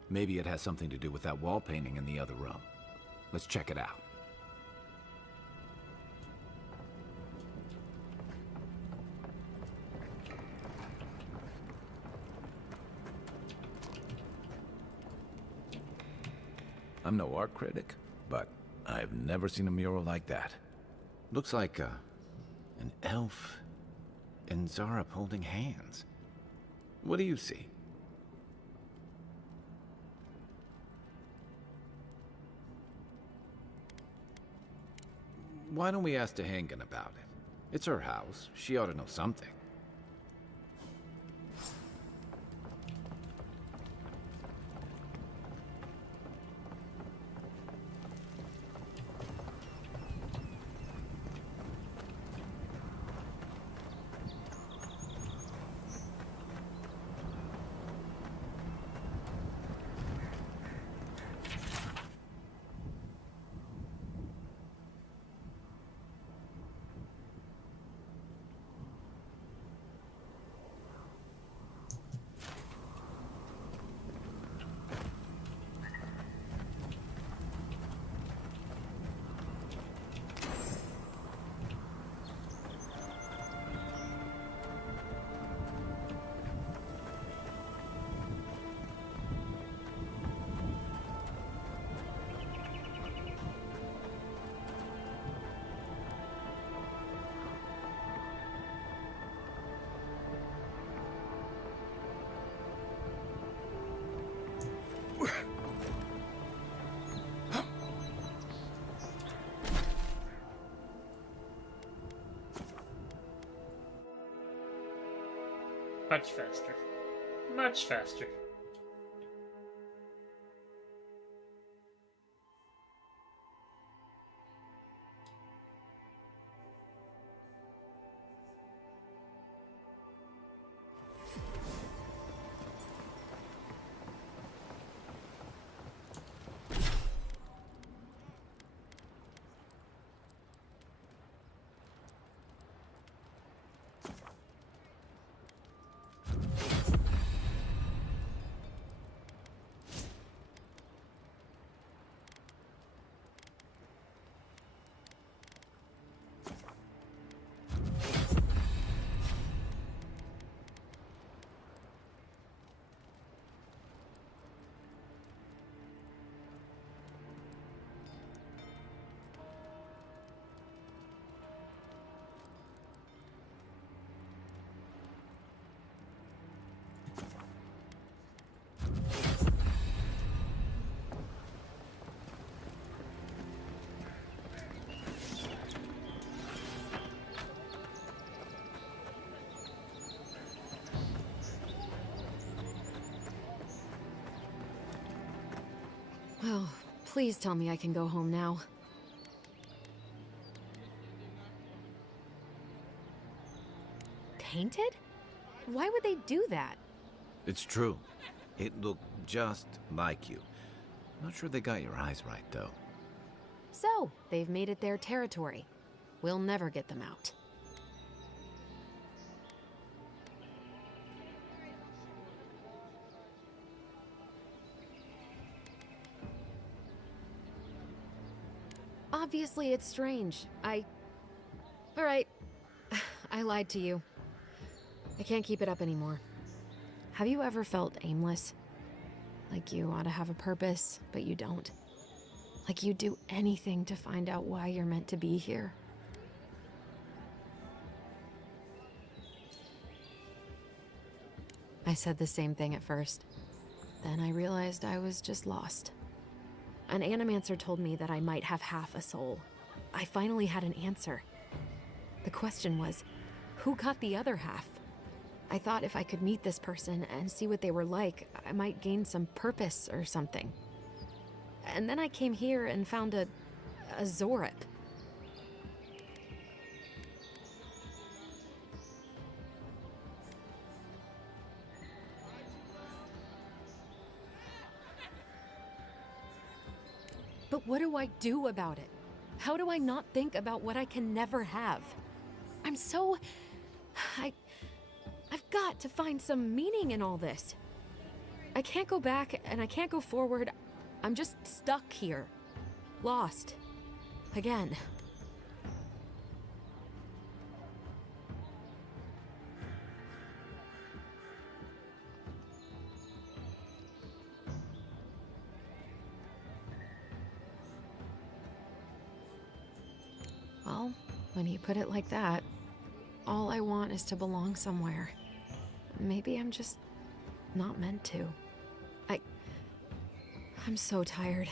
Maybe it has something to do with that wall painting in the other room. Let's check it out. I'm no art critic, but I've never seen a mural like that. Looks like an elf and Zarup holding hands. What do you see? Why don't we ask Tehangan about it? It's her house. She ought to know something. Much faster. Much faster. Well, please tell me I can go home now. Painted? Why would they do that? It's true. It looked just like you. Not sure they got your eyes right, though. So, they've made it their territory. We'll never get them out. Obviously, it's strange. Alright. I lied to you. I can't keep it up anymore. Have you ever felt aimless? Like you ought to have a purpose, but you don't? Like you'd do anything to find out why you're meant to be here? I said the same thing at first. Then I realized I was just lost. An animancer told me that I might have half a soul. I finally had an answer. The question was, who got the other half? I thought if I could meet this person and see what they were like, I might gain some purpose or something. And then I came here and found a Zorip. But what do I do about it? How do I not think about what I can never have? I'm so... I've got to find some meaning in all this. I can't go back and I can't go forward. I'm just stuck here. Lost. Again. Well, when you put it like that, all I want is to belong somewhere. Maybe I'm just not meant to. I'm so tired.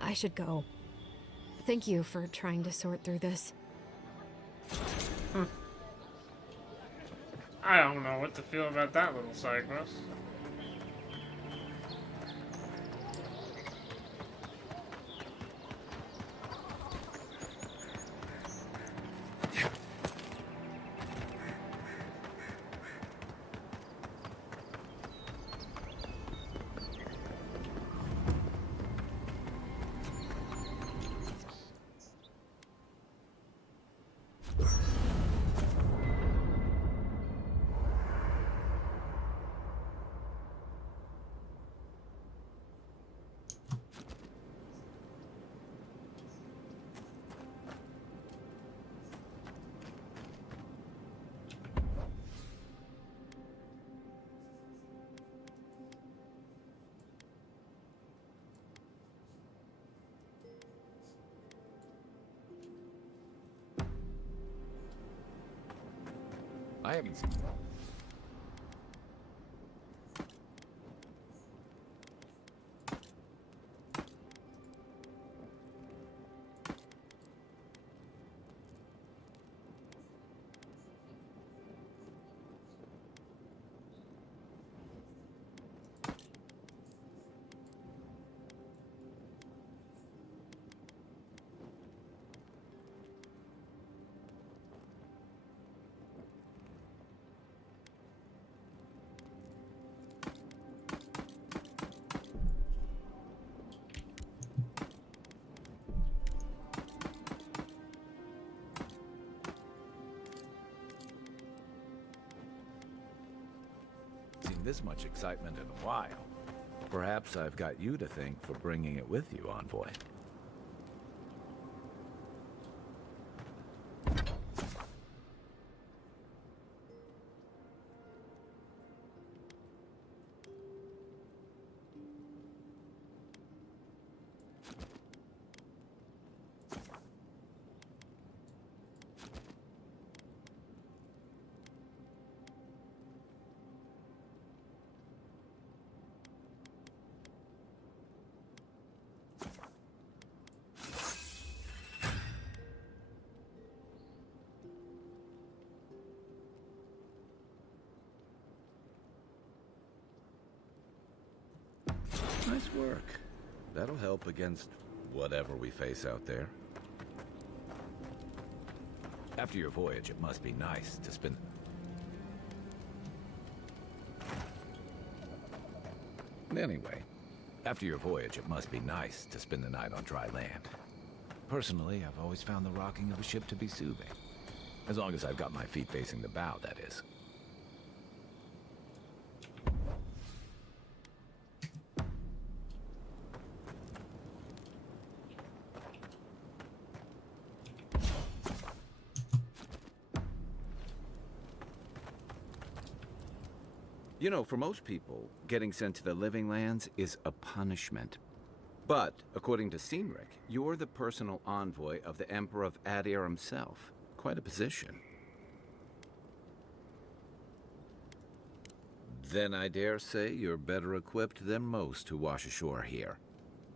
I should go. Thank you for trying to sort through this. I don't know what to feel about that little side quest. I haven't seen... this much excitement in a while. Perhaps I've got you to thank for bringing it with you, Envoy. Nice work. That'll help against whatever we face out there. After your voyage, it must be nice to spend... Anyway, after your voyage, it must be nice to spend the night on dry land. Personally, I've always found the rocking of a ship to be soothing. As long as I've got my feet facing the bow, that is. You know, for most people, getting sent to the Living Lands is a punishment. But, according to Cynric, you're the personal envoy of the Emperor of Adir himself. Quite a position. Then I dare say you're better equipped than most who wash ashore here.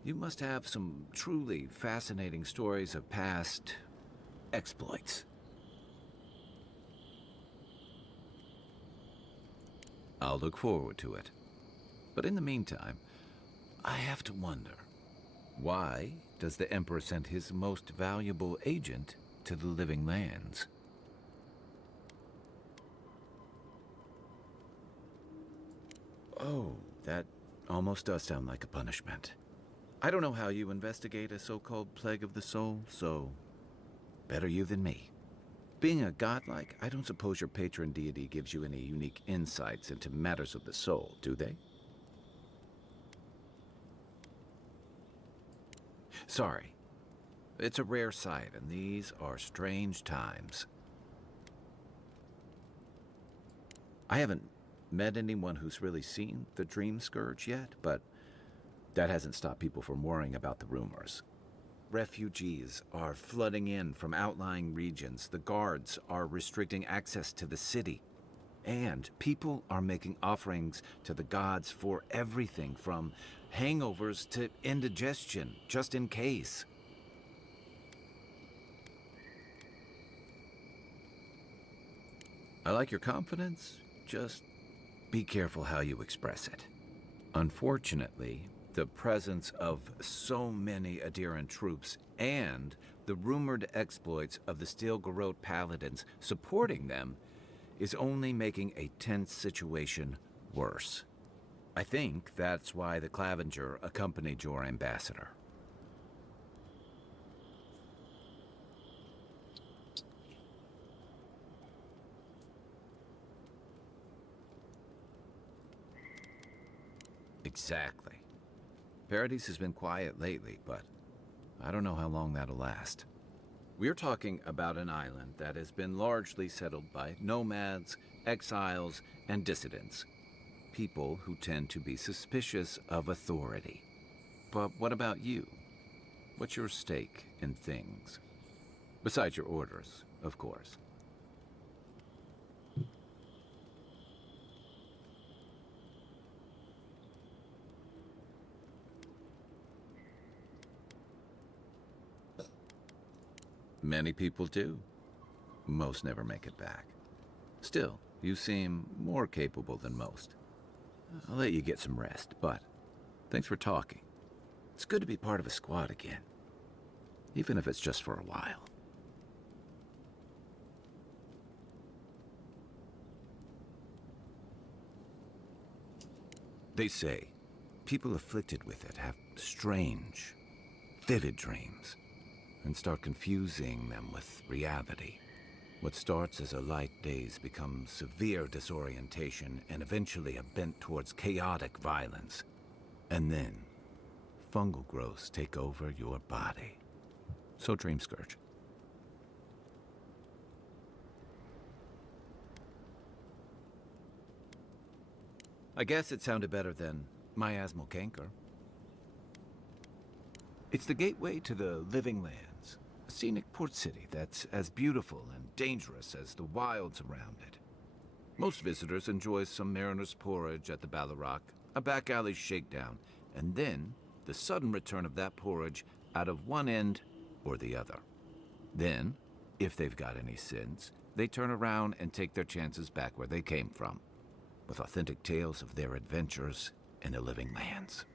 You must have some truly fascinating stories of past exploits. I'll look forward to it. But in the meantime, I have to wonder, why does the Emperor send his most valuable agent to the Living Lands? Oh, that almost does sound like a punishment. I don't know how you investigate a so-called plague of the soul, so better you than me. Being a godlike, I don't suppose your patron deity gives you any unique insights into matters of the soul, do they? Sorry. It's a rare sight, and these are strange times. I haven't met anyone who's really seen the Dream Scourge yet, but that hasn't stopped people from worrying about the rumors. Refugees are flooding in from outlying regions. The guards are restricting access to the city. And people are making offerings to the gods for everything from hangovers to indigestion, just in case. I like your confidence, just be careful how you express it. Unfortunately, the presence of so many Adiran troops and the rumored exploits of the Stilgarrote paladins supporting them is only making a tense situation worse. I think that's why the Clavenger accompanied your ambassador. Exactly. Paradis has been quiet lately, but I don't know how long that'll last. We're talking about an island that has been largely settled by nomads, exiles, and dissidents. People who tend to be suspicious of authority. But what about you? What's your stake in things? Besides your orders, of course. Many people do. Most never make it back. Still, you seem more capable than most. I'll let you get some rest, but thanks for talking. It's good to be part of a squad again. Even if it's just for a while. They say people afflicted with it have strange, vivid dreams and start confusing them with reality. What starts as a light daze becomes severe disorientation and eventually a bent towards chaotic violence. And then, fungal growths take over your body. So Dream Scourge. I guess it sounded better than miasmal canker. It's the gateway to the Living Lands, a scenic port city that's as beautiful and dangerous as the wilds around it. Most visitors enjoy some mariner's porridge at the Ballarrock, a back alley shakedown, and then the sudden return of that porridge out of one end or the other. Then, if they've got any sense, they turn around and take their chances back where they came from, with authentic tales of their adventures in the Living Lands.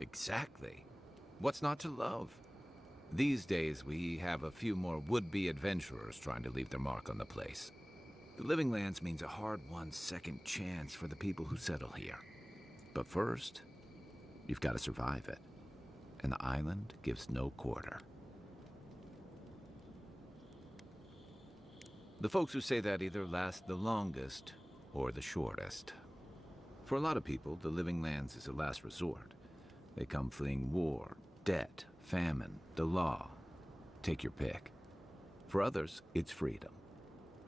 Exactly. What's not to love? These days, we have a few more would-be adventurers trying to leave their mark on the place. The Living Lands means a hard-won second chance for the people who settle here. But first, you've got to survive it. And the island gives no quarter. The folks who say that either last the longest or the shortest. For a lot of people, the Living Lands is a last resort. They come fleeing war, debt, famine, the law. Take your pick. For others, it's freedom.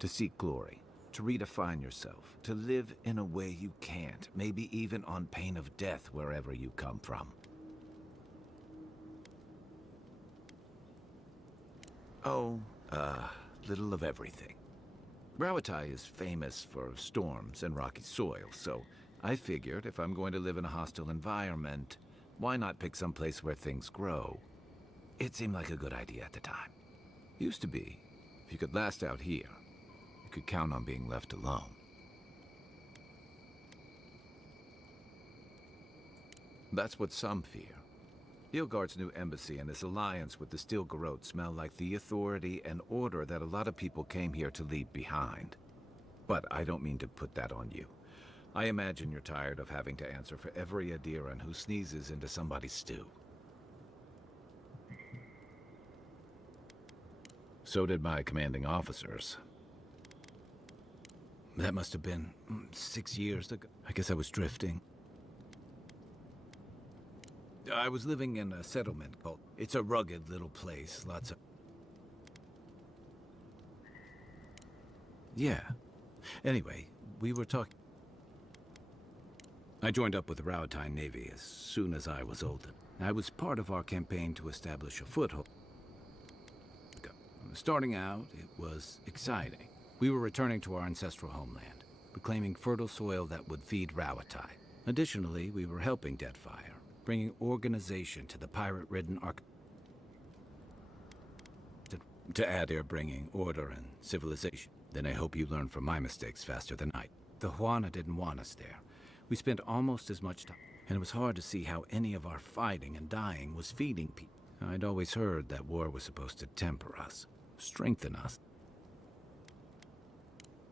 To seek glory, to redefine yourself, to live in a way you can't, maybe even on pain of death wherever you come from. Oh, little of everything. Rauatai is famous for storms and rocky soil, so I figured if I'm going to live in a hostile environment, why not pick some place where things grow? It seemed like a good idea at the time. Used to be, if you could last out here, you could count on being left alone. That's what some fear. Nilfgaard's new embassy and his alliance with the Stilgarrote smell like the authority and order that a lot of people came here to leave behind. But I don't mean to put that on you. I imagine you're tired of having to answer for every Adiran who sneezes into somebody's stew. So did my commanding officers. That must have been 6 years ago. I guess I was drifting. I was living in a settlement called... It's a rugged little place, lots of... Yeah. Anyway, we were talking... I joined up with the Rauatai Navy as soon as I was older. I was part of our campaign to establish a foothold. Starting out, it was exciting. We were returning to our ancestral homeland, reclaiming fertile soil that would feed Rauatai. Additionally, we were helping Deadfire, bringing organization to the pirate-ridden to add here, bringing order and civilization. Then I hope you learn from my mistakes faster than I. The Huana didn't want us there. We spent almost as much time, and it was hard to see how any of our fighting and dying was feeding people. I'd always heard that war was supposed to temper us, strengthen us.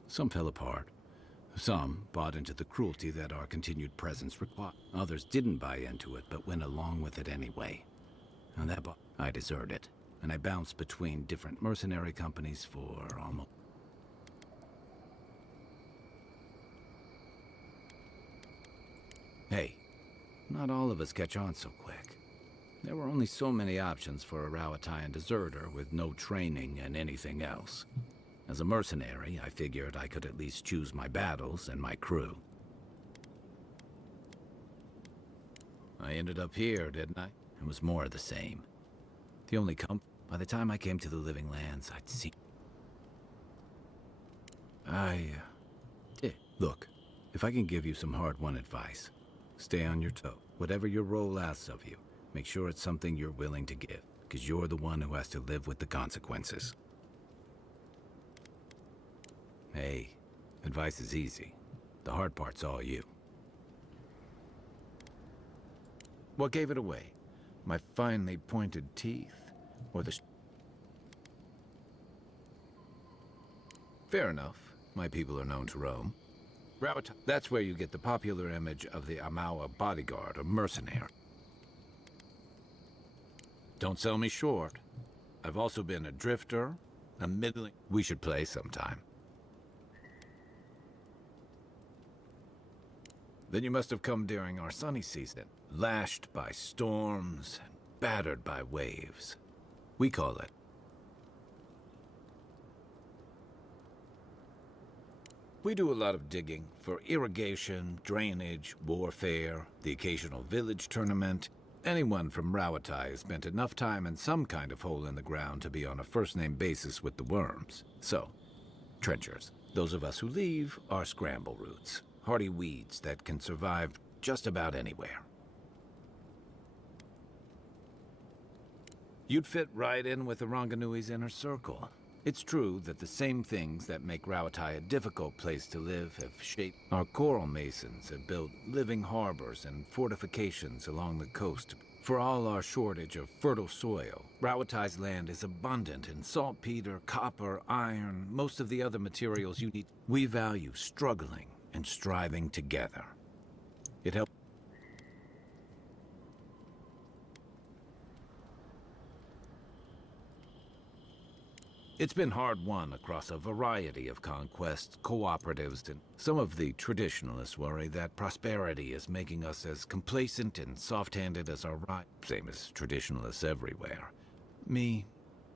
Some fell apart. Some bought into the cruelty that our continued presence required. Others didn't buy into it, but went along with it anyway. And I deserted, and I bounced between different mercenary companies for almost... Hey, not all of us catch on so quick. There were only so many options for a Rauataian deserter with no training and anything else. As a mercenary, I figured I could at least choose my battles and my crew. I ended up here, didn't I? It was more of the same. The only by the time I came to the Living Lands, I'd seen... Look, if I can give you some hard-won advice, stay on your toe. Whatever your role asks of you, make sure it's something you're willing to give, because you're the one who has to live with the consequences. Hey, advice is easy. The hard part's all you. What gave it away? My finely pointed teeth? Or the... Fair enough. My people are known to roam. Rauatai, that's where you get the popular image of the Amaua bodyguard or mercenary. Don't sell me short. I've also been a drifter, a middling... We should play sometime. Then you must have come during our sunny season, lashed by storms and battered by waves. We call it. We do a lot of digging for irrigation, drainage, warfare, the occasional village tournament. Anyone from Rauatai has spent enough time in some kind of hole in the ground to be on a first-name basis with the worms. So, trenchers. Those of us who leave are scramble roots. Hardy weeds that can survive just about anywhere. You'd fit right in with the Ranganui's inner circle. It's true that the same things that make Rauatai a difficult place to live have shaped... Our coral masons have built living harbors and fortifications along the coast. For all our shortage of fertile soil, Rauatai's land is abundant in saltpeter, copper, iron, most of the other materials you need. We value struggling and striving together. It helps. It's been hard-won across a variety of conquests, cooperatives, and some of the traditionalists worry that prosperity is making us as complacent and soft-handed as our right. Same as traditionalists everywhere. Me,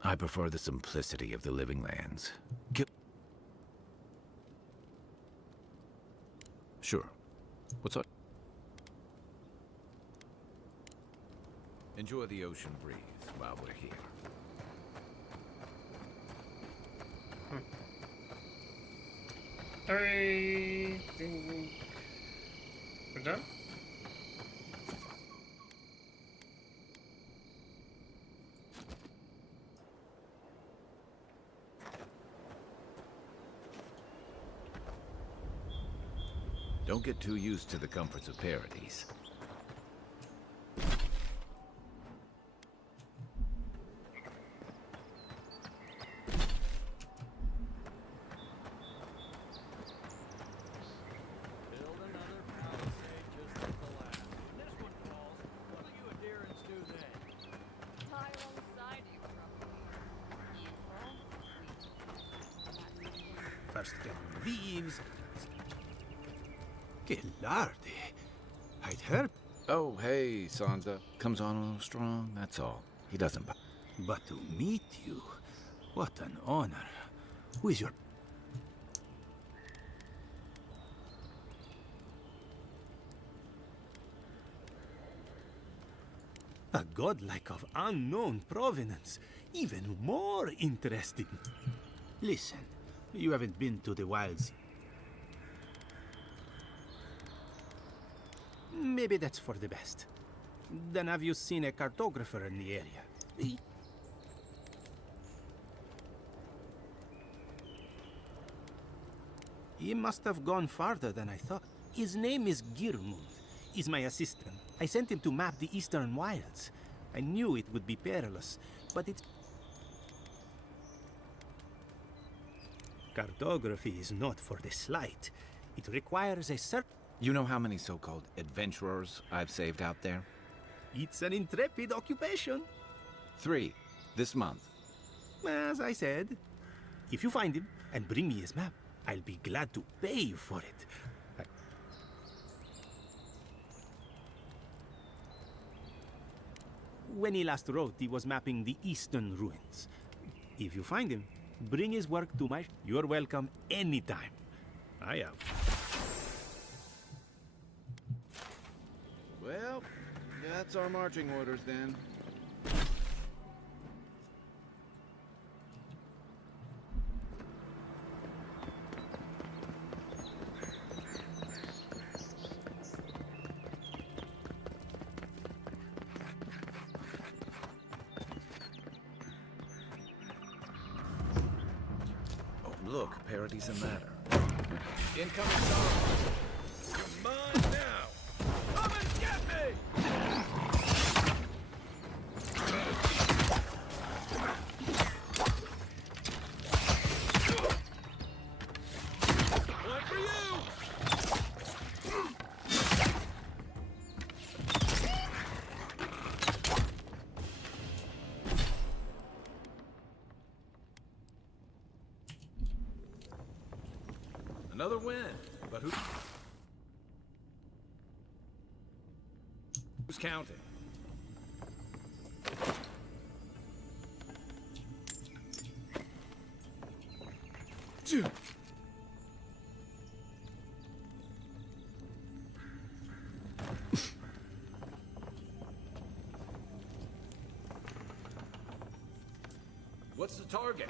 I prefer the simplicity of the living lands. Sure. What's up? Enjoy the ocean breeze while we're here. I think we're done. Don't get too used to the comforts of Paradise. First get leaves. Que larde. I'd heard. Oh, hey, Sansa. Comes on a little strong, that's all. He doesn't... But to meet you, what an honor. Who is your... A godlike of unknown provenance. Even more interesting. Listen, you haven't been to the wilds. Maybe that's for the best. Then have you seen a cartographer in the area? He must have gone farther than I thought. His name is Girmund. He's my assistant. I sent him to map the eastern wilds. I knew it would be perilous, but it's... Cartography is not for the slight. It requires a certain... You know how many so-called adventurers I've saved out there? It's an intrepid occupation. 3, this month. As I said, if you find him and bring me his map, I'll be glad to pay you for it. When he last wrote, he was mapping the eastern ruins. If you find him, bring his work to my... You're welcome anytime. I am. Well, that's our marching orders then. Oh, look, Paradise and Ladder. Incoming song! You're mine now! Come and get me! One for you! Another win. But who's counting? What's the target?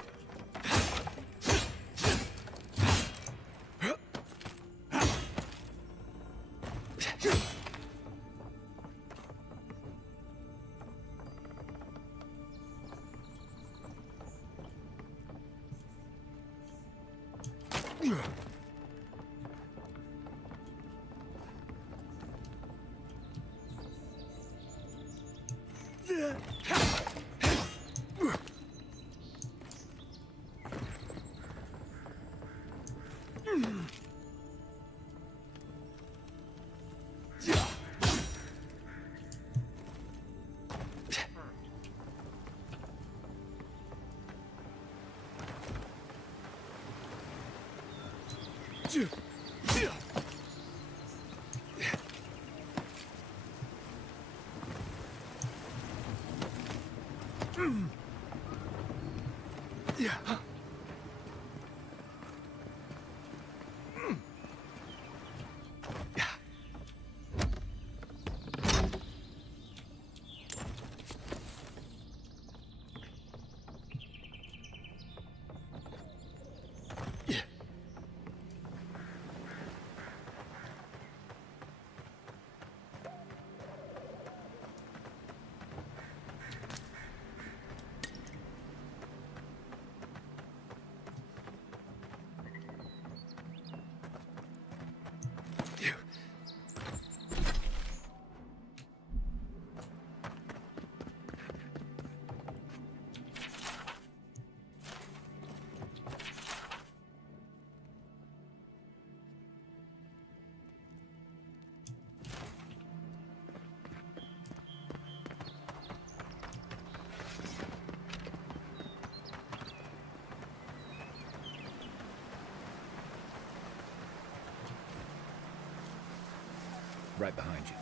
Right behind you.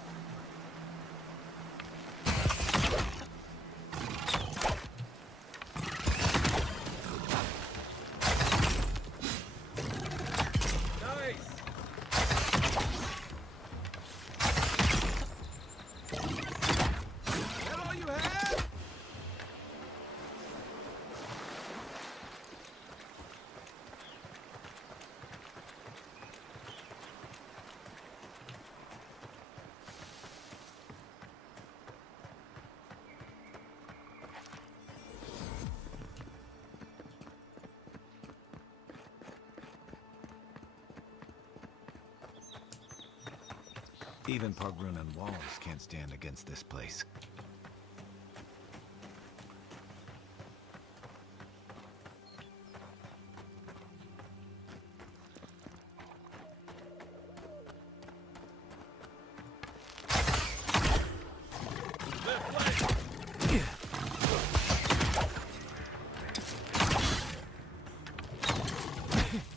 Even Pargrunan walls can't stand against this place.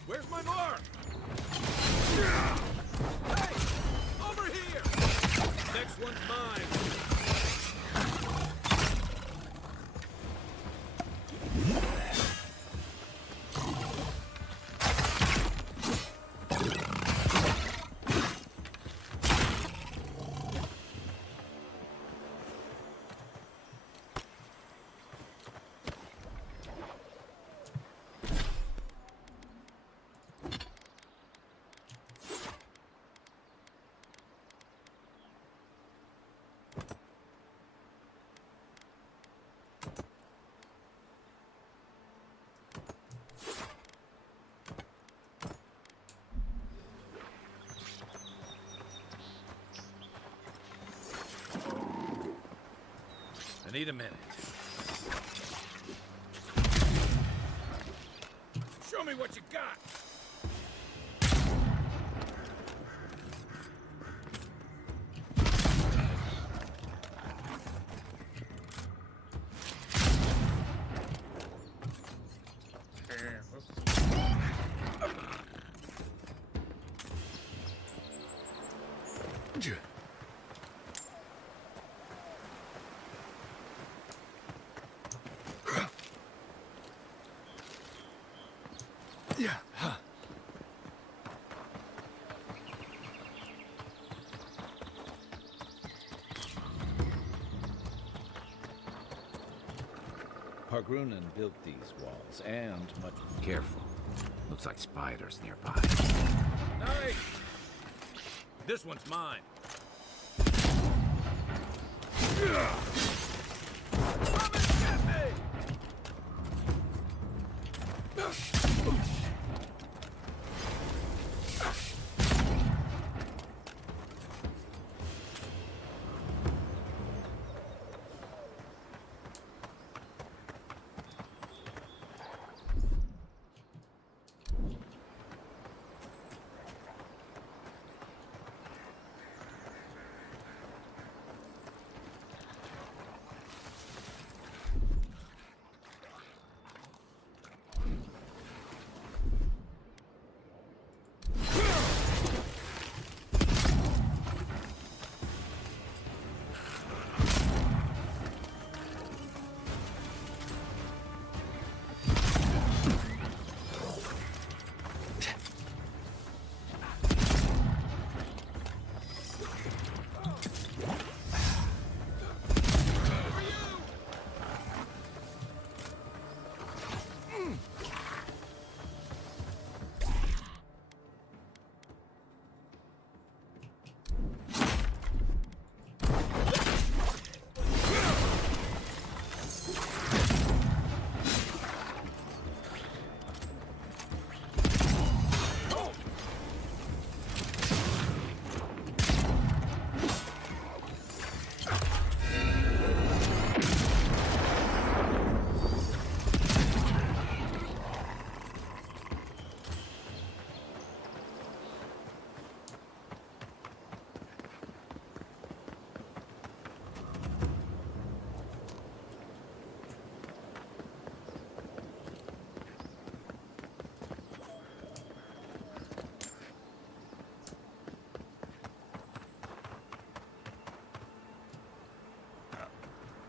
Where's my mark? Hey! Over here! Next one's mine. I need a minute. Show me what you got. Pargrunen built these walls, and much... Careful. Looks like spiders nearby. Nice! This one's mine. Come and get me!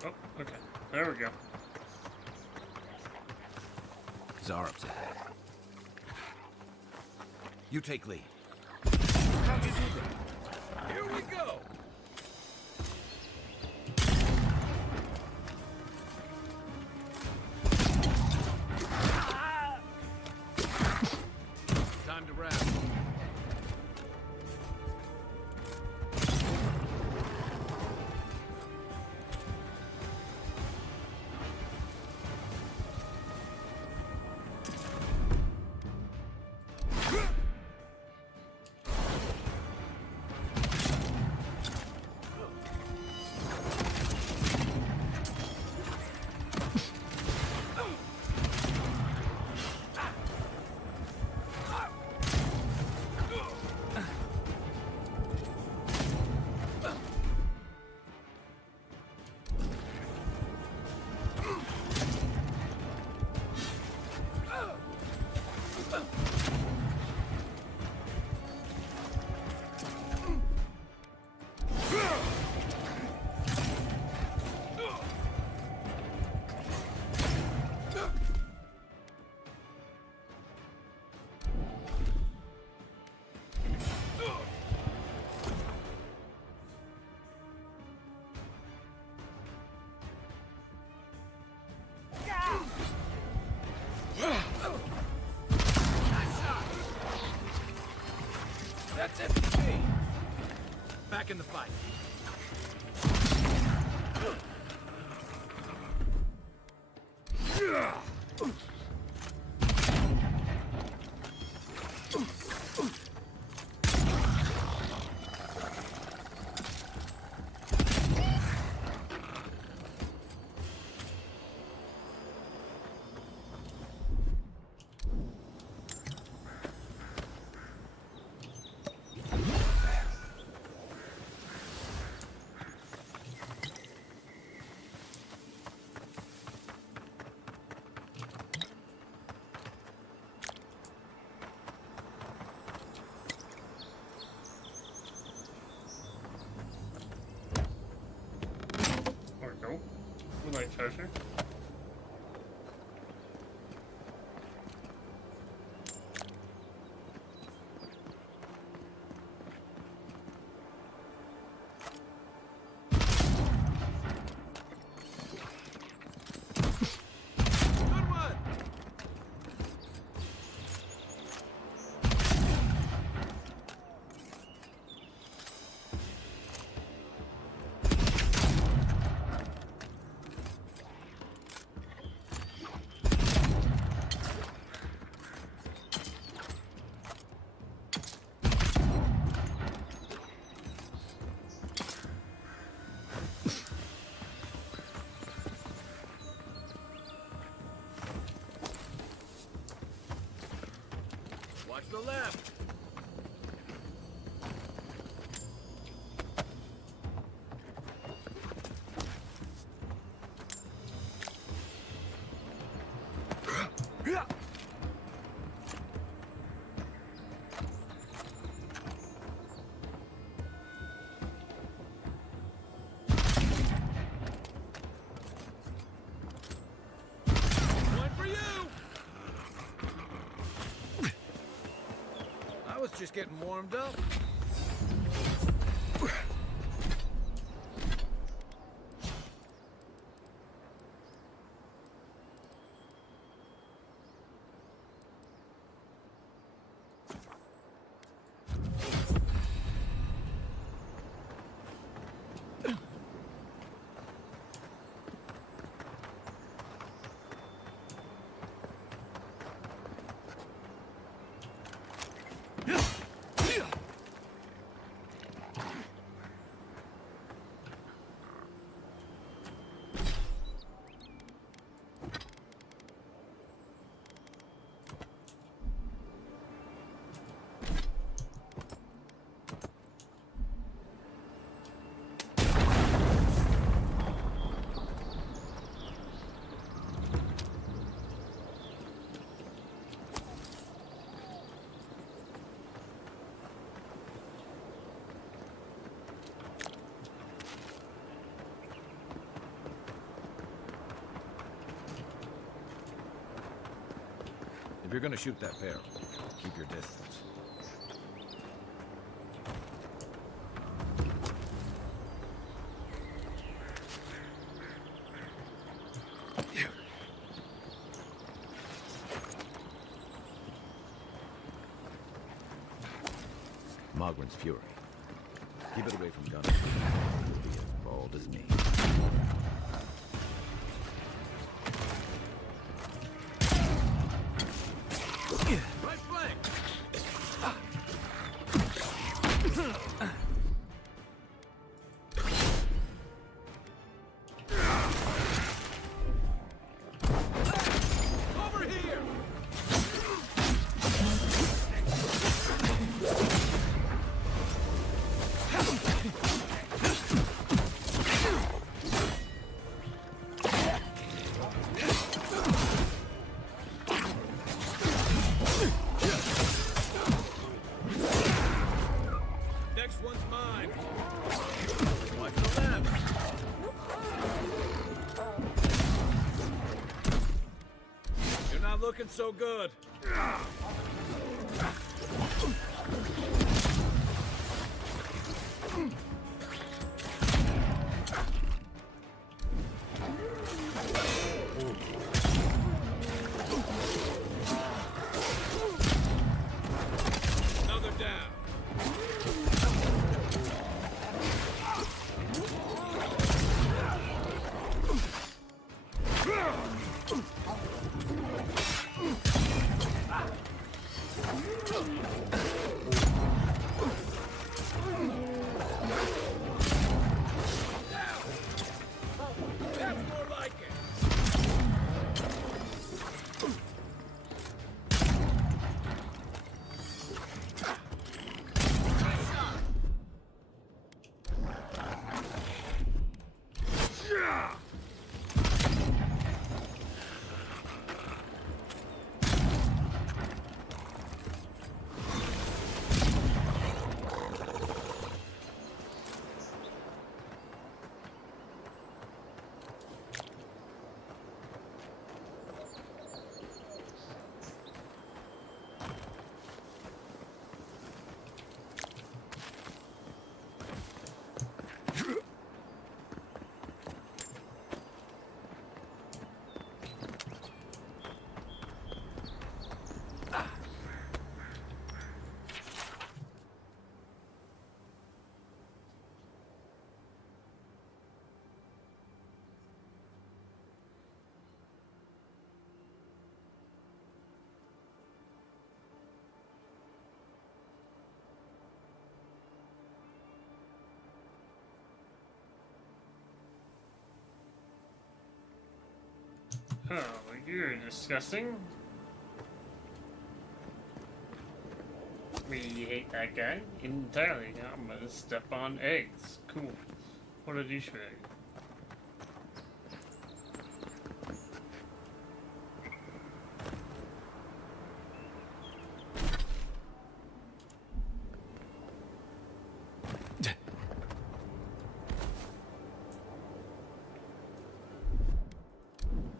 Oh, okay. There we go. Zarup's ahead. You take lead. How'd you do that? Here we go! Time to wrap. That's it for me. Back in the fight. the left. One for you. I was just getting warmed up. If you're gonna shoot that pair, keep your distance. Mogren's Fury. Keep it away from guns. You'll be as bald as me. Right flank. Over here. Next one's mine. Watch the left. You're not looking so good. Another down. That's more like it. Oh, you're disgusting. We hate that guy entirely. I'm gonna step on eggs. Cool. What a douchebag.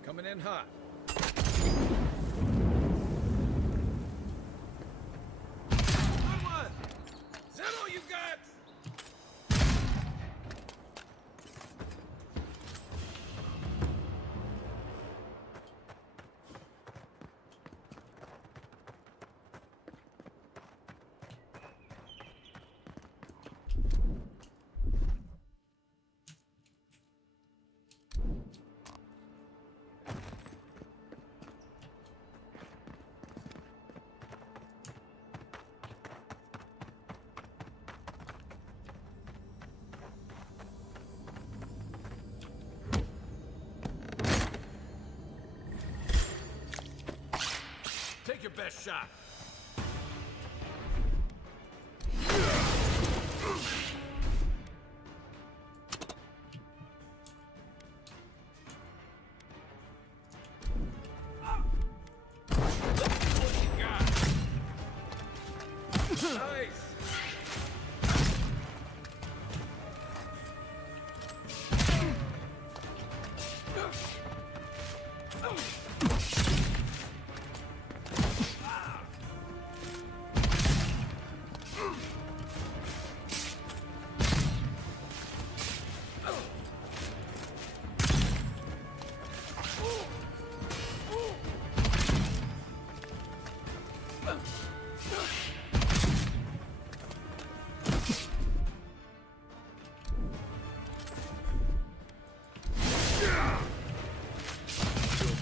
Coming in hot. Is that all you got? Take your best shot. Nice.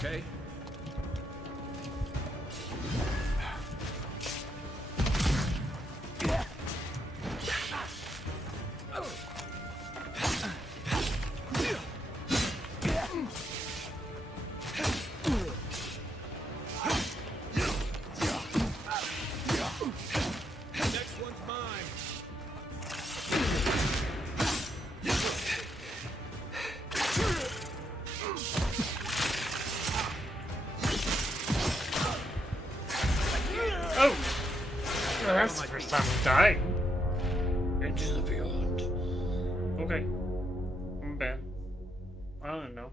Okay. Next one's mine. Oh! Well, that's the first time I'm dying. Into the beyond. Okay. I'm bad. I don't know.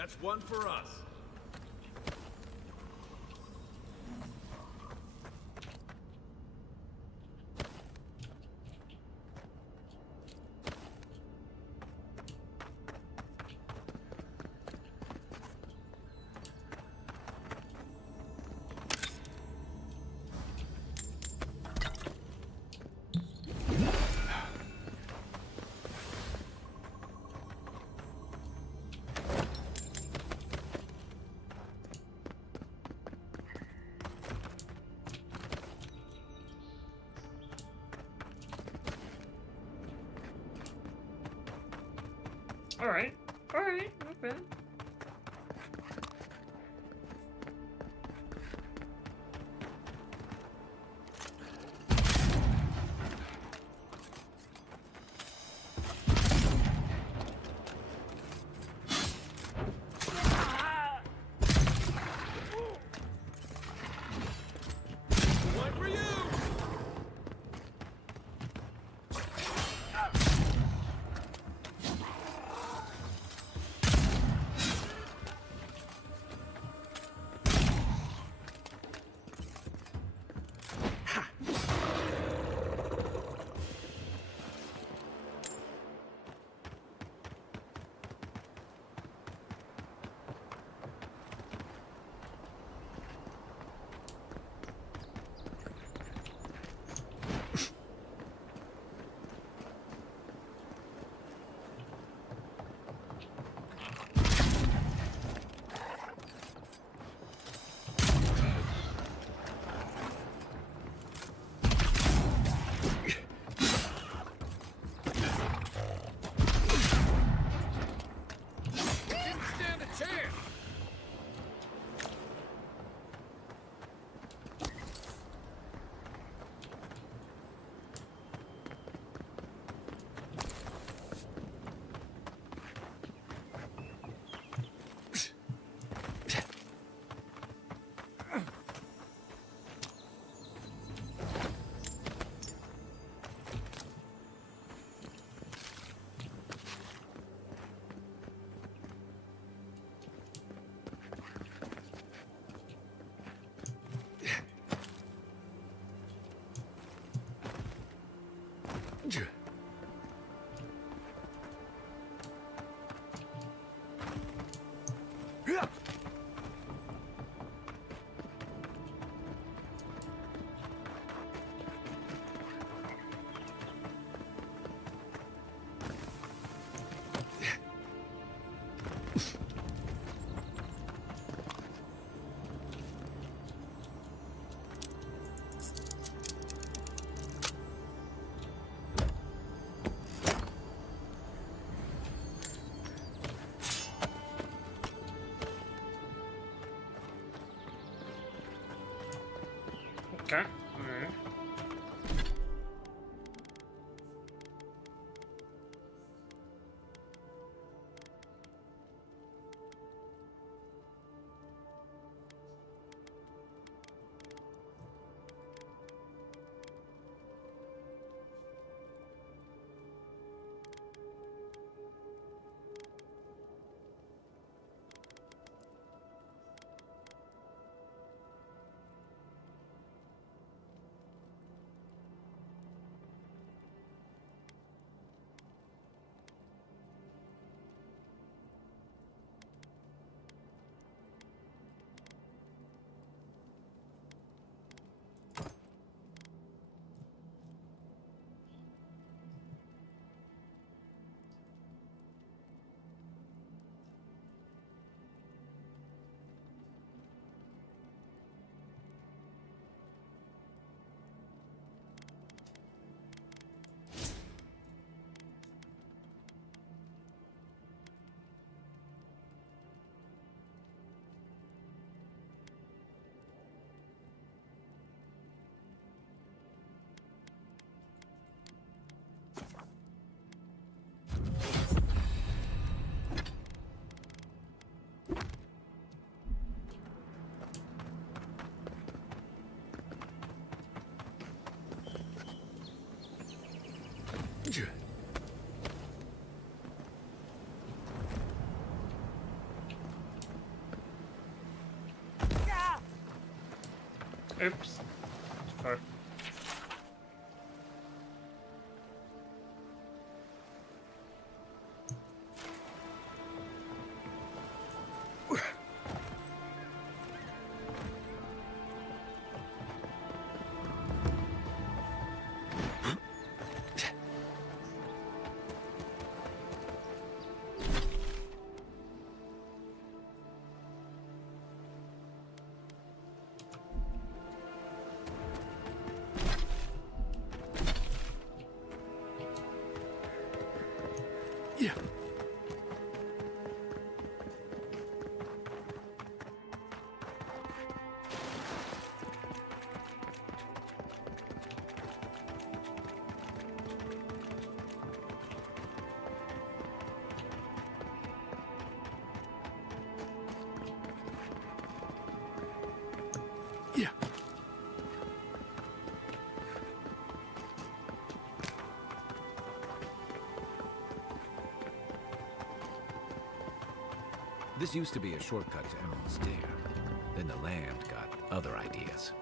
That's one for us. Alright, not bad. One for you! Didn't stand a chance! Oops. Sorry. Yeah. Yeah. This used to be a shortcut to Emerald Stair. Then the land got other ideas.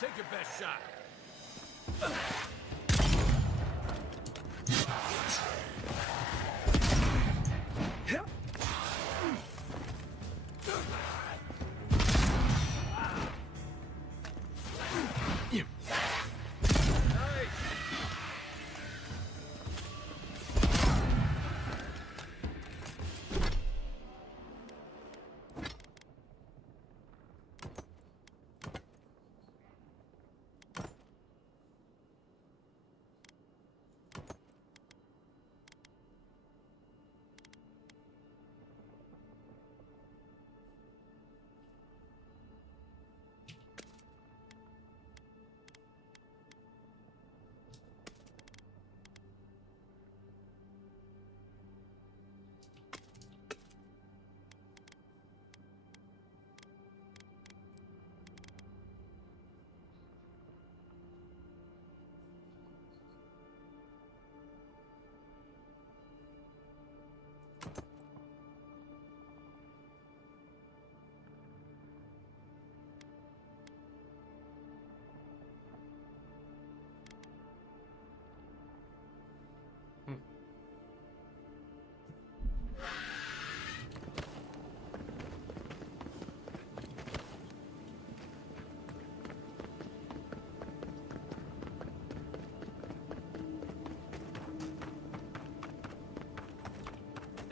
Take your best shot.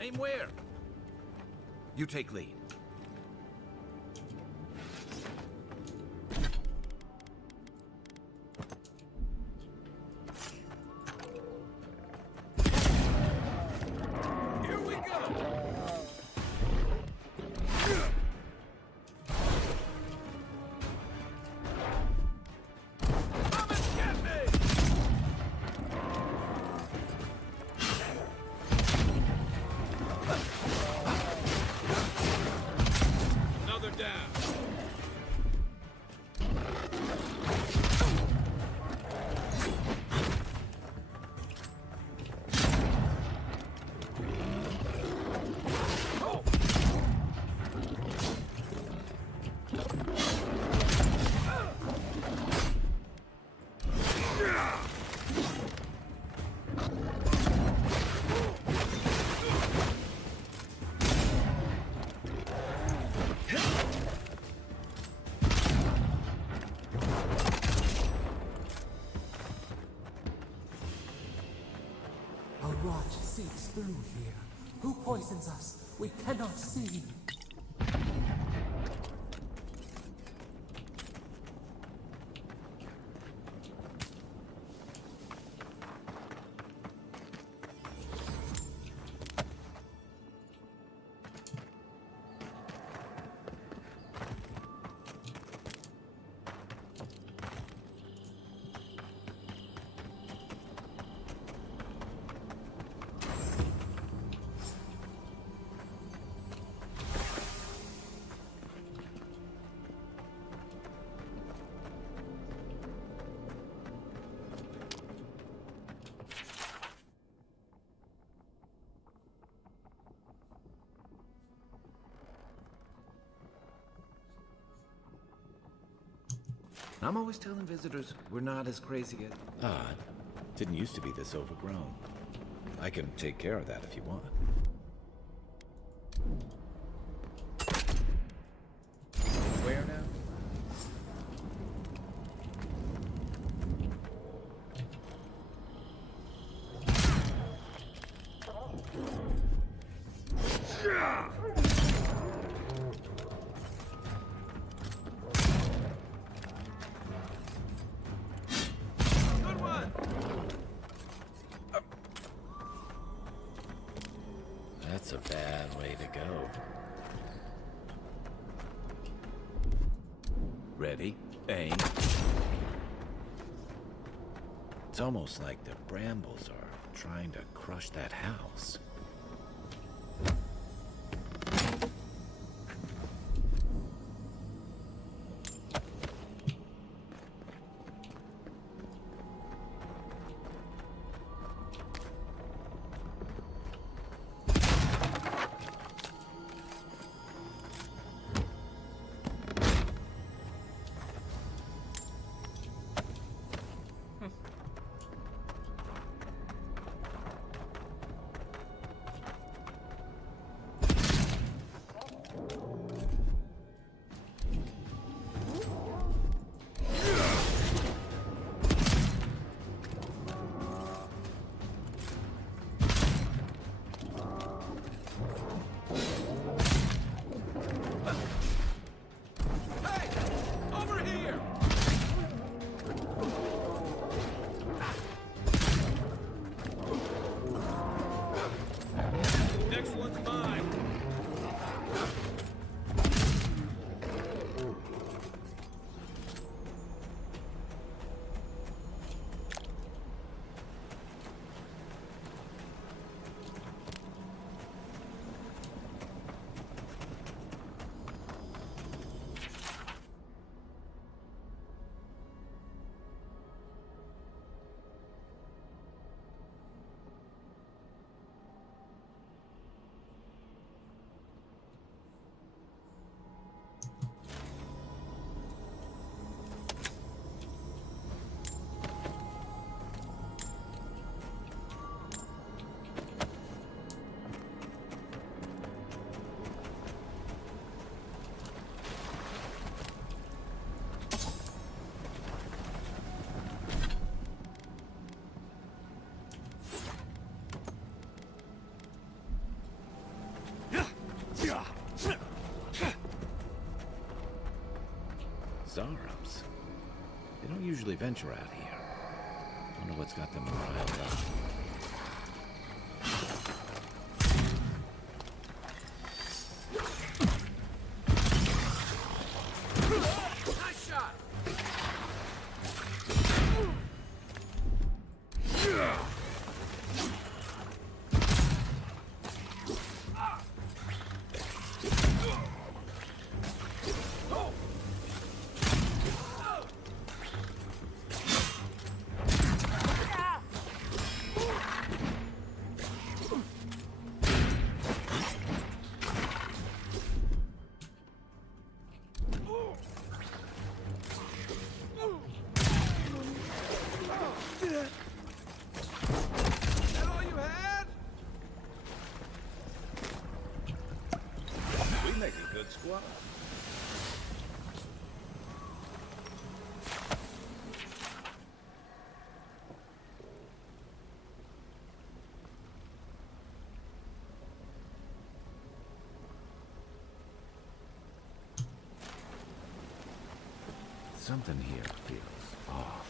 Aim where? You take lead. Here we go. Come and get me. Another down. A rot seeps through here. Who poisons us? We cannot see. I'm always telling visitors we're not as crazy as... Odd. Didn't used to be this overgrown. I can take care of that if you want. Where now? Good one. That's a bad way to go. Ready? Aim. It's almost like the brambles are trying to crush that house. Next one's mine. Zarums. They don't usually venture out here. Wonder what's got them riled up. Nice shot. That all you had? We make a good squad. Something here feels off.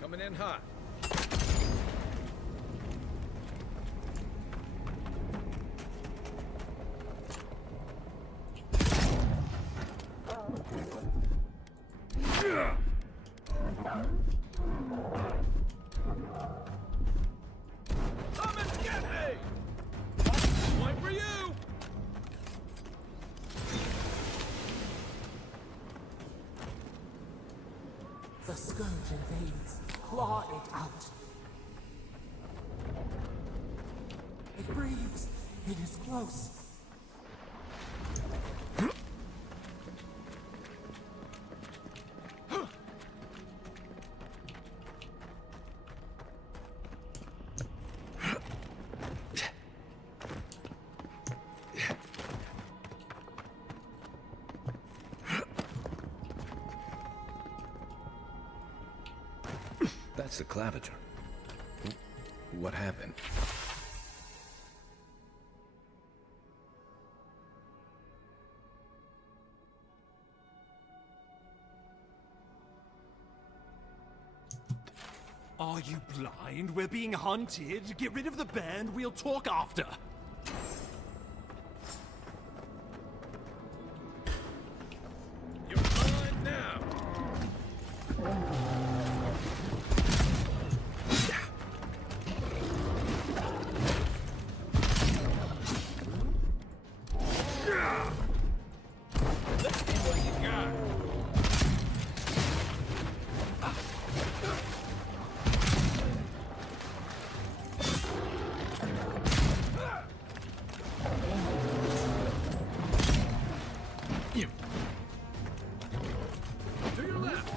Coming in hot. scourge invades, claw it out. It breathes. It is close. That's the Claviger. What happened? Are you blind? We're being hunted. Get rid of the band, we'll talk after. You're blind now. Let's see what you got. To your left.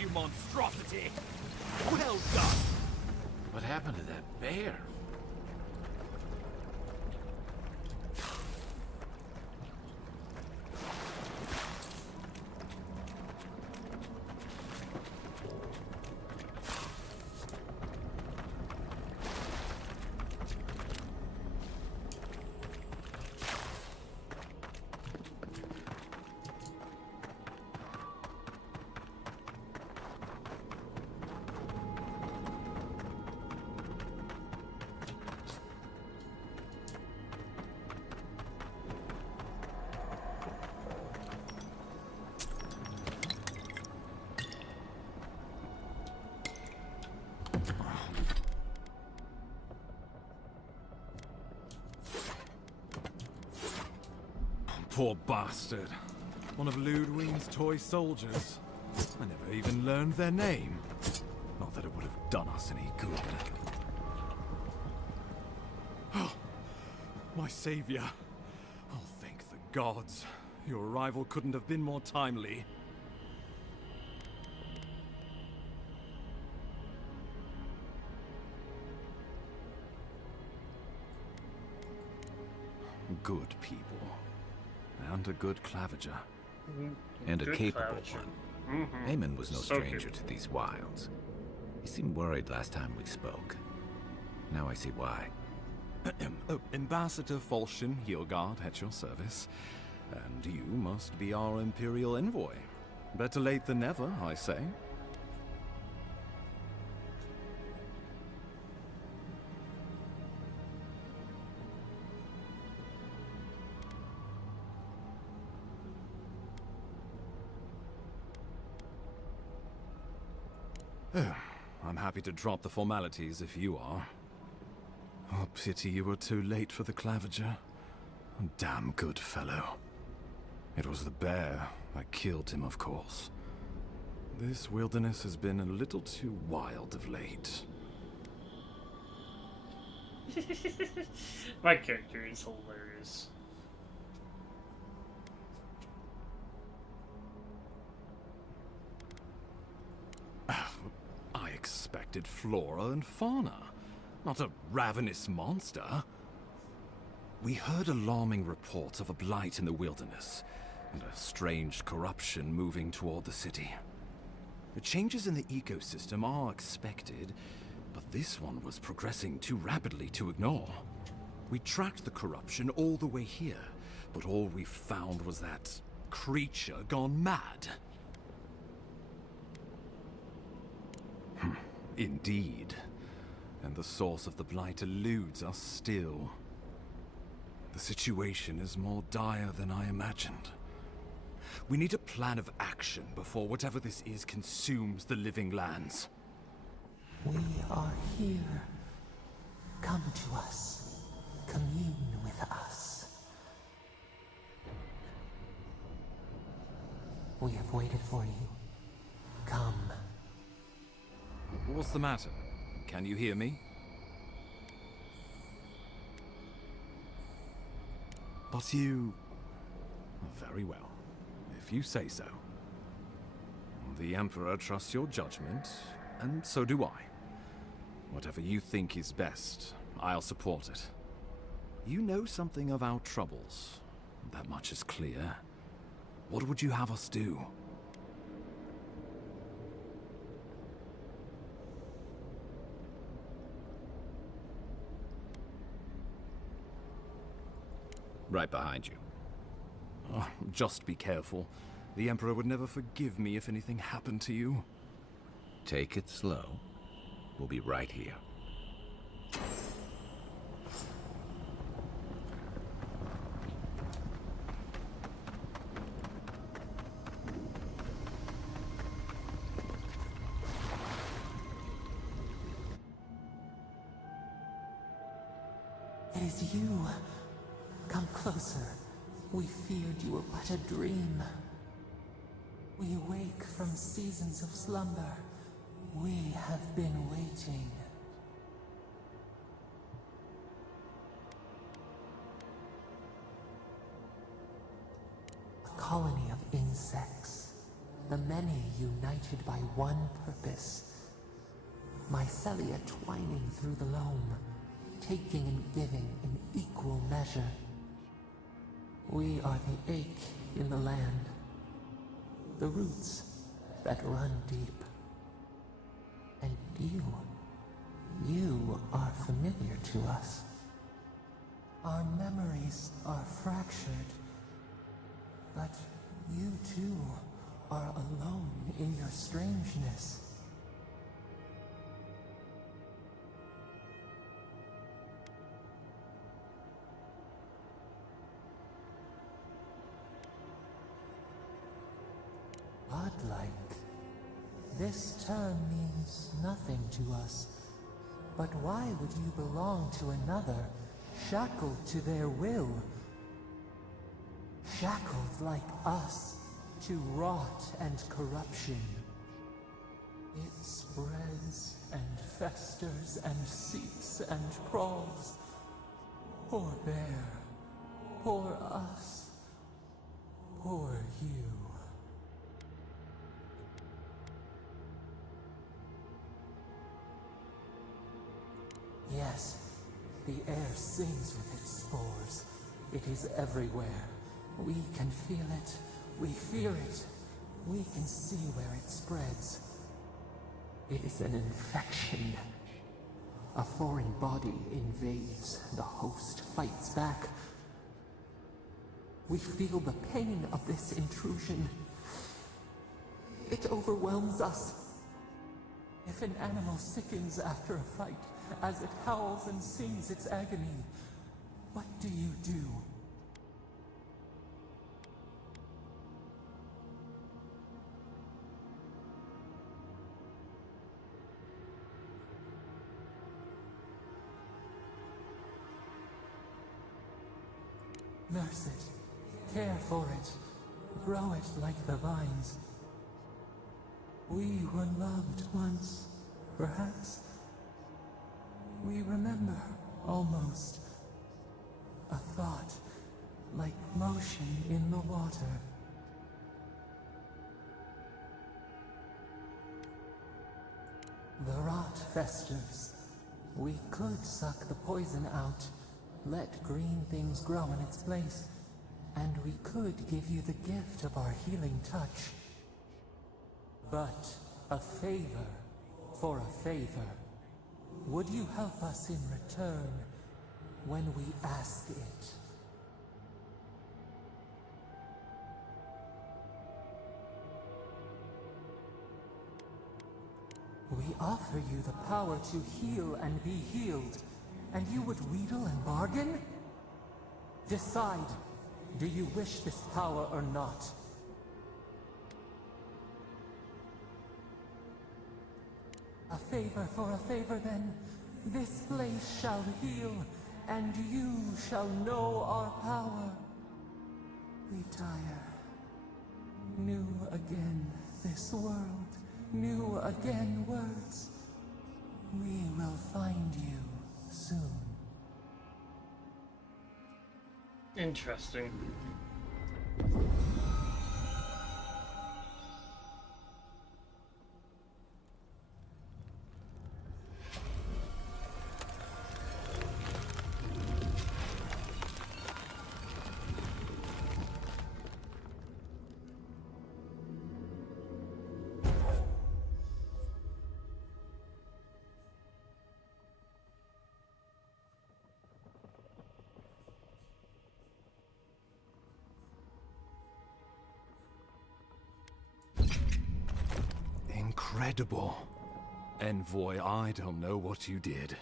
You monstrosity! Well done! What happened to that bear? Poor bastard. One of Ludwig's toy soldiers. I never even learned their name. Not that it would have done us any good. My savior. Oh, thank the gods. Your arrival couldn't have been more timely. Good people. And a good Claviger. And a Good capable Claviger. one. Eamon was no So stranger capable. to these wilds. He seemed worried last time we spoke. Now I see why. Ambassador Falchion Hildegard at your service. And you must be our Imperial envoy. Better late than never, I say. I'm happy to drop the formalities if you are. Oh, pity you were too late for the Claviger. Damn good fellow. It was the bear that killed him, of course. This wilderness has been a little too wild of late. My character is hilarious. I expected flora and fauna, not a ravenous monster. We heard alarming reports of a blight in the wilderness, and a strange corruption moving toward the city. The changes in the ecosystem are expected, but this one was progressing too rapidly to ignore. We tracked the corruption all the way here, but all we found was that creature gone mad. Indeed. And the source of the blight eludes us still. The situation is more dire than I imagined. We need a plan of action before whatever this is consumes the living lands. We are here. Come to us. Commune with us. We have waited for you. Come. What's the matter? Can you hear me? But you... Very well, if you say so. The Emperor trusts your judgment, and so do I. Whatever you think is best, I'll support it. You know something of our troubles. That much is clear. What would you have us do? Right behind you. Oh, just be careful. The Emperor would never forgive me if anything happened to you. Take it slow. We'll be right here. It is you. Come closer. We feared you were but a dream. We awake from seasons of slumber. We have been waiting. A colony of insects. The many united by one purpose. Mycelia twining through the loam, taking and giving in equal measure. We are the ache in the land, the roots that run deep. And you are familiar to us. Our memories are fractured, but you too are alone in your strangeness. Godlike. This term means nothing to us. But why would you belong to another, shackled to their will? Shackled like us to rot and corruption. It spreads and festers and seeps and crawls. Poor bear. Poor us. Poor you. Yes, the air sings with its spores. It is everywhere. We can feel it. We fear it. We can see where it spreads. It is an infection. A foreign body invades. The host fights back. We feel the pain of this intrusion. It overwhelms us. If an animal sickens after a fight, as it howls and sings its agony, what do you do? Nurse it, care for it, grow it like the vines. We were loved once, perhaps. We remember, almost. A thought, like motion in the water. The rot festers. We could suck the poison out, let green things grow in its place, and we could give you the gift of our healing touch. But a favor for a favor. Would you help us in return when we ask it? We offer you the power to heal and be healed, and you would wheedle and bargain? Decide, do you wish this power or not? A favor for a favor then. This place shall heal, and you shall know our power. Retire. New again this world, new again words. We will find you soon. Interesting. Incredible. Envoy, I don't know what you did,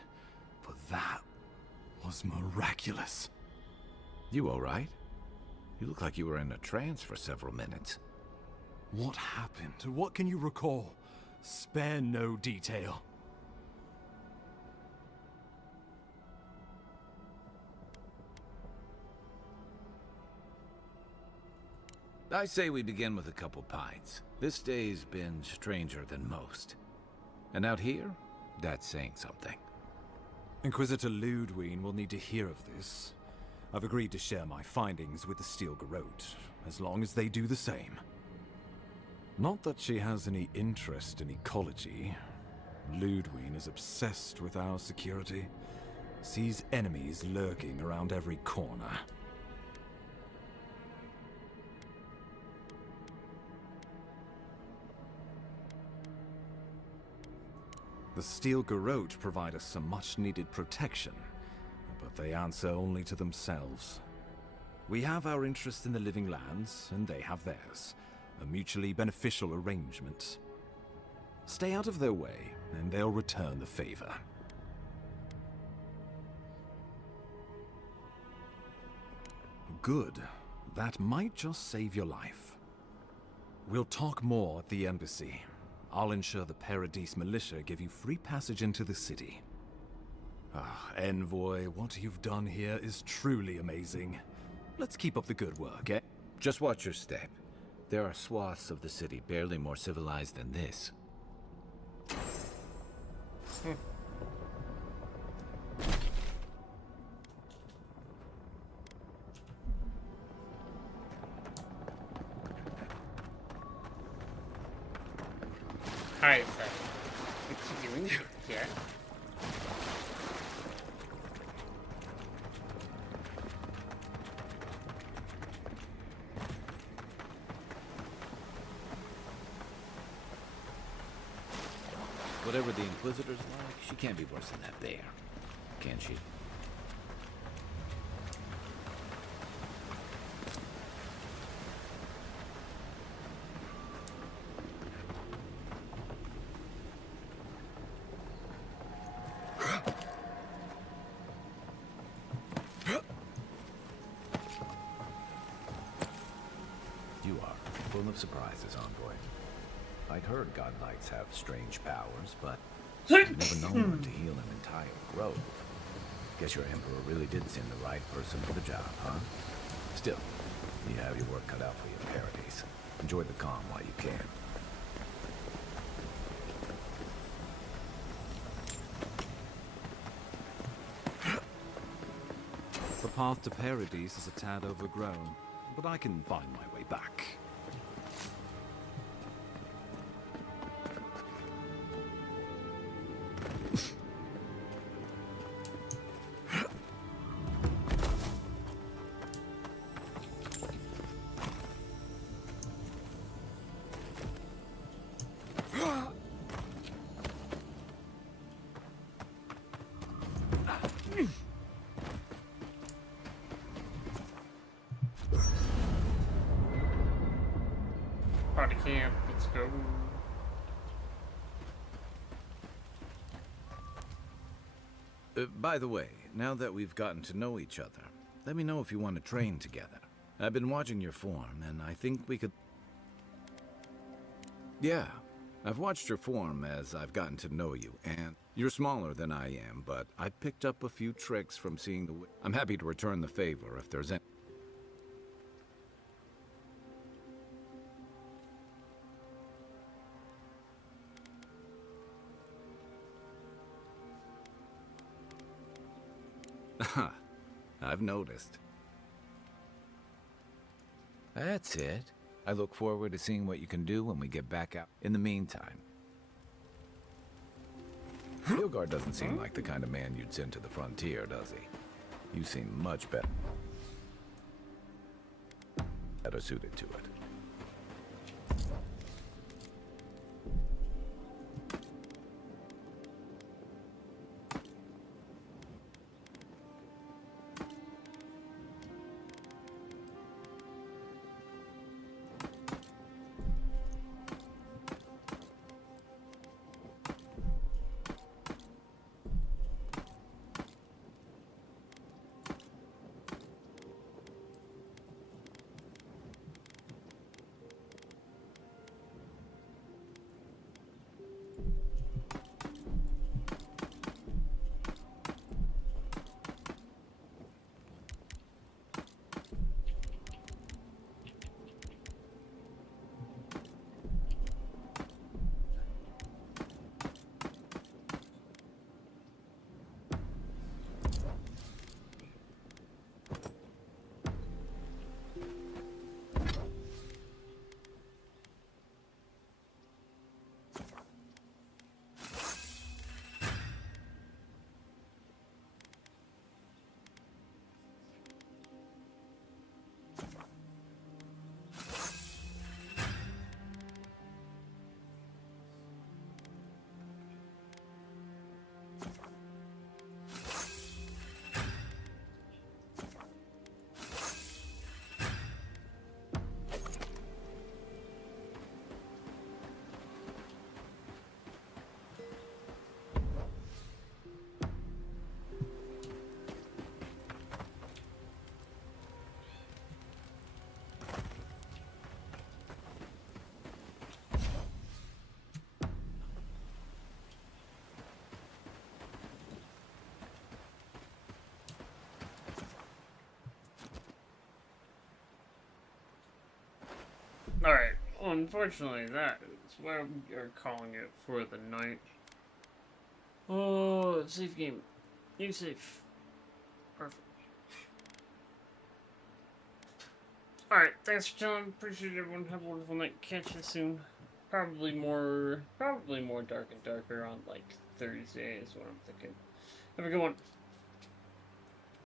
but that was miraculous. You all right? You look like you were in a trance for several minutes. What happened? What can you recall? Spare no detail. I say we begin with a couple pints. This day's been stranger than most. And out here, that's saying something. Inquisitor Ludwine will need to hear of this. I've agreed to share my findings with the Steel Garrote, as long as they do the same. Not that she has any interest in ecology. Ludwine is obsessed with our security. Sees enemies lurking around every corner. The Steel Garrote provide us some much-needed protection, but they answer only to themselves. We have our interest in the Living Lands, and they have theirs. A mutually beneficial arrangement. Stay out of their way, and they'll return the favor. Good. That might just save your life. We'll talk more at the embassy. I'll ensure the Paradis militia give you free passage into the city. Ah, Envoy, what you've done here is truly amazing. Let's keep up the good work, eh? Just watch your step. There are swaths of the city barely more civilized than this. Alright, then. Continuing. Yeah. Whatever the Inquisitor's like, she can't be worse than that bear. Can she? You are full of surprises, Envoy. I'd heard God Knights have strange powers, but I've never known one to heal an entire grove. Guess your Emperor really did send the right person for the job, huh? Still, you have your work cut out for you, Paradise. Enjoy the calm while you can. The path to Paradise is a tad overgrown, but I can find my way back. Party camp, let's go. By the way, now that we've gotten to know each other, let me know if you want to train together. I've been watching your form, and I think we could... Yeah, I've watched your form as I've gotten to know you, and you're smaller than I am, but I picked up a few tricks from seeing the... I'm happy to return the favor if there's any... I've noticed. That's it. I look forward to seeing what you can do when we get back out. In the meantime, Hilgard doesn't seem like the kind of man you'd send to the frontier, does he? You seem much better suited to it. Alright, well, unfortunately that is where we are calling it for the night. Oh, safe game. You safe. Perfect. Alright, thanks for chilling. Appreciate everyone. Have a wonderful night. Catch you soon. Probably more dark and darker on like Thursday is what I'm thinking. Have a good one.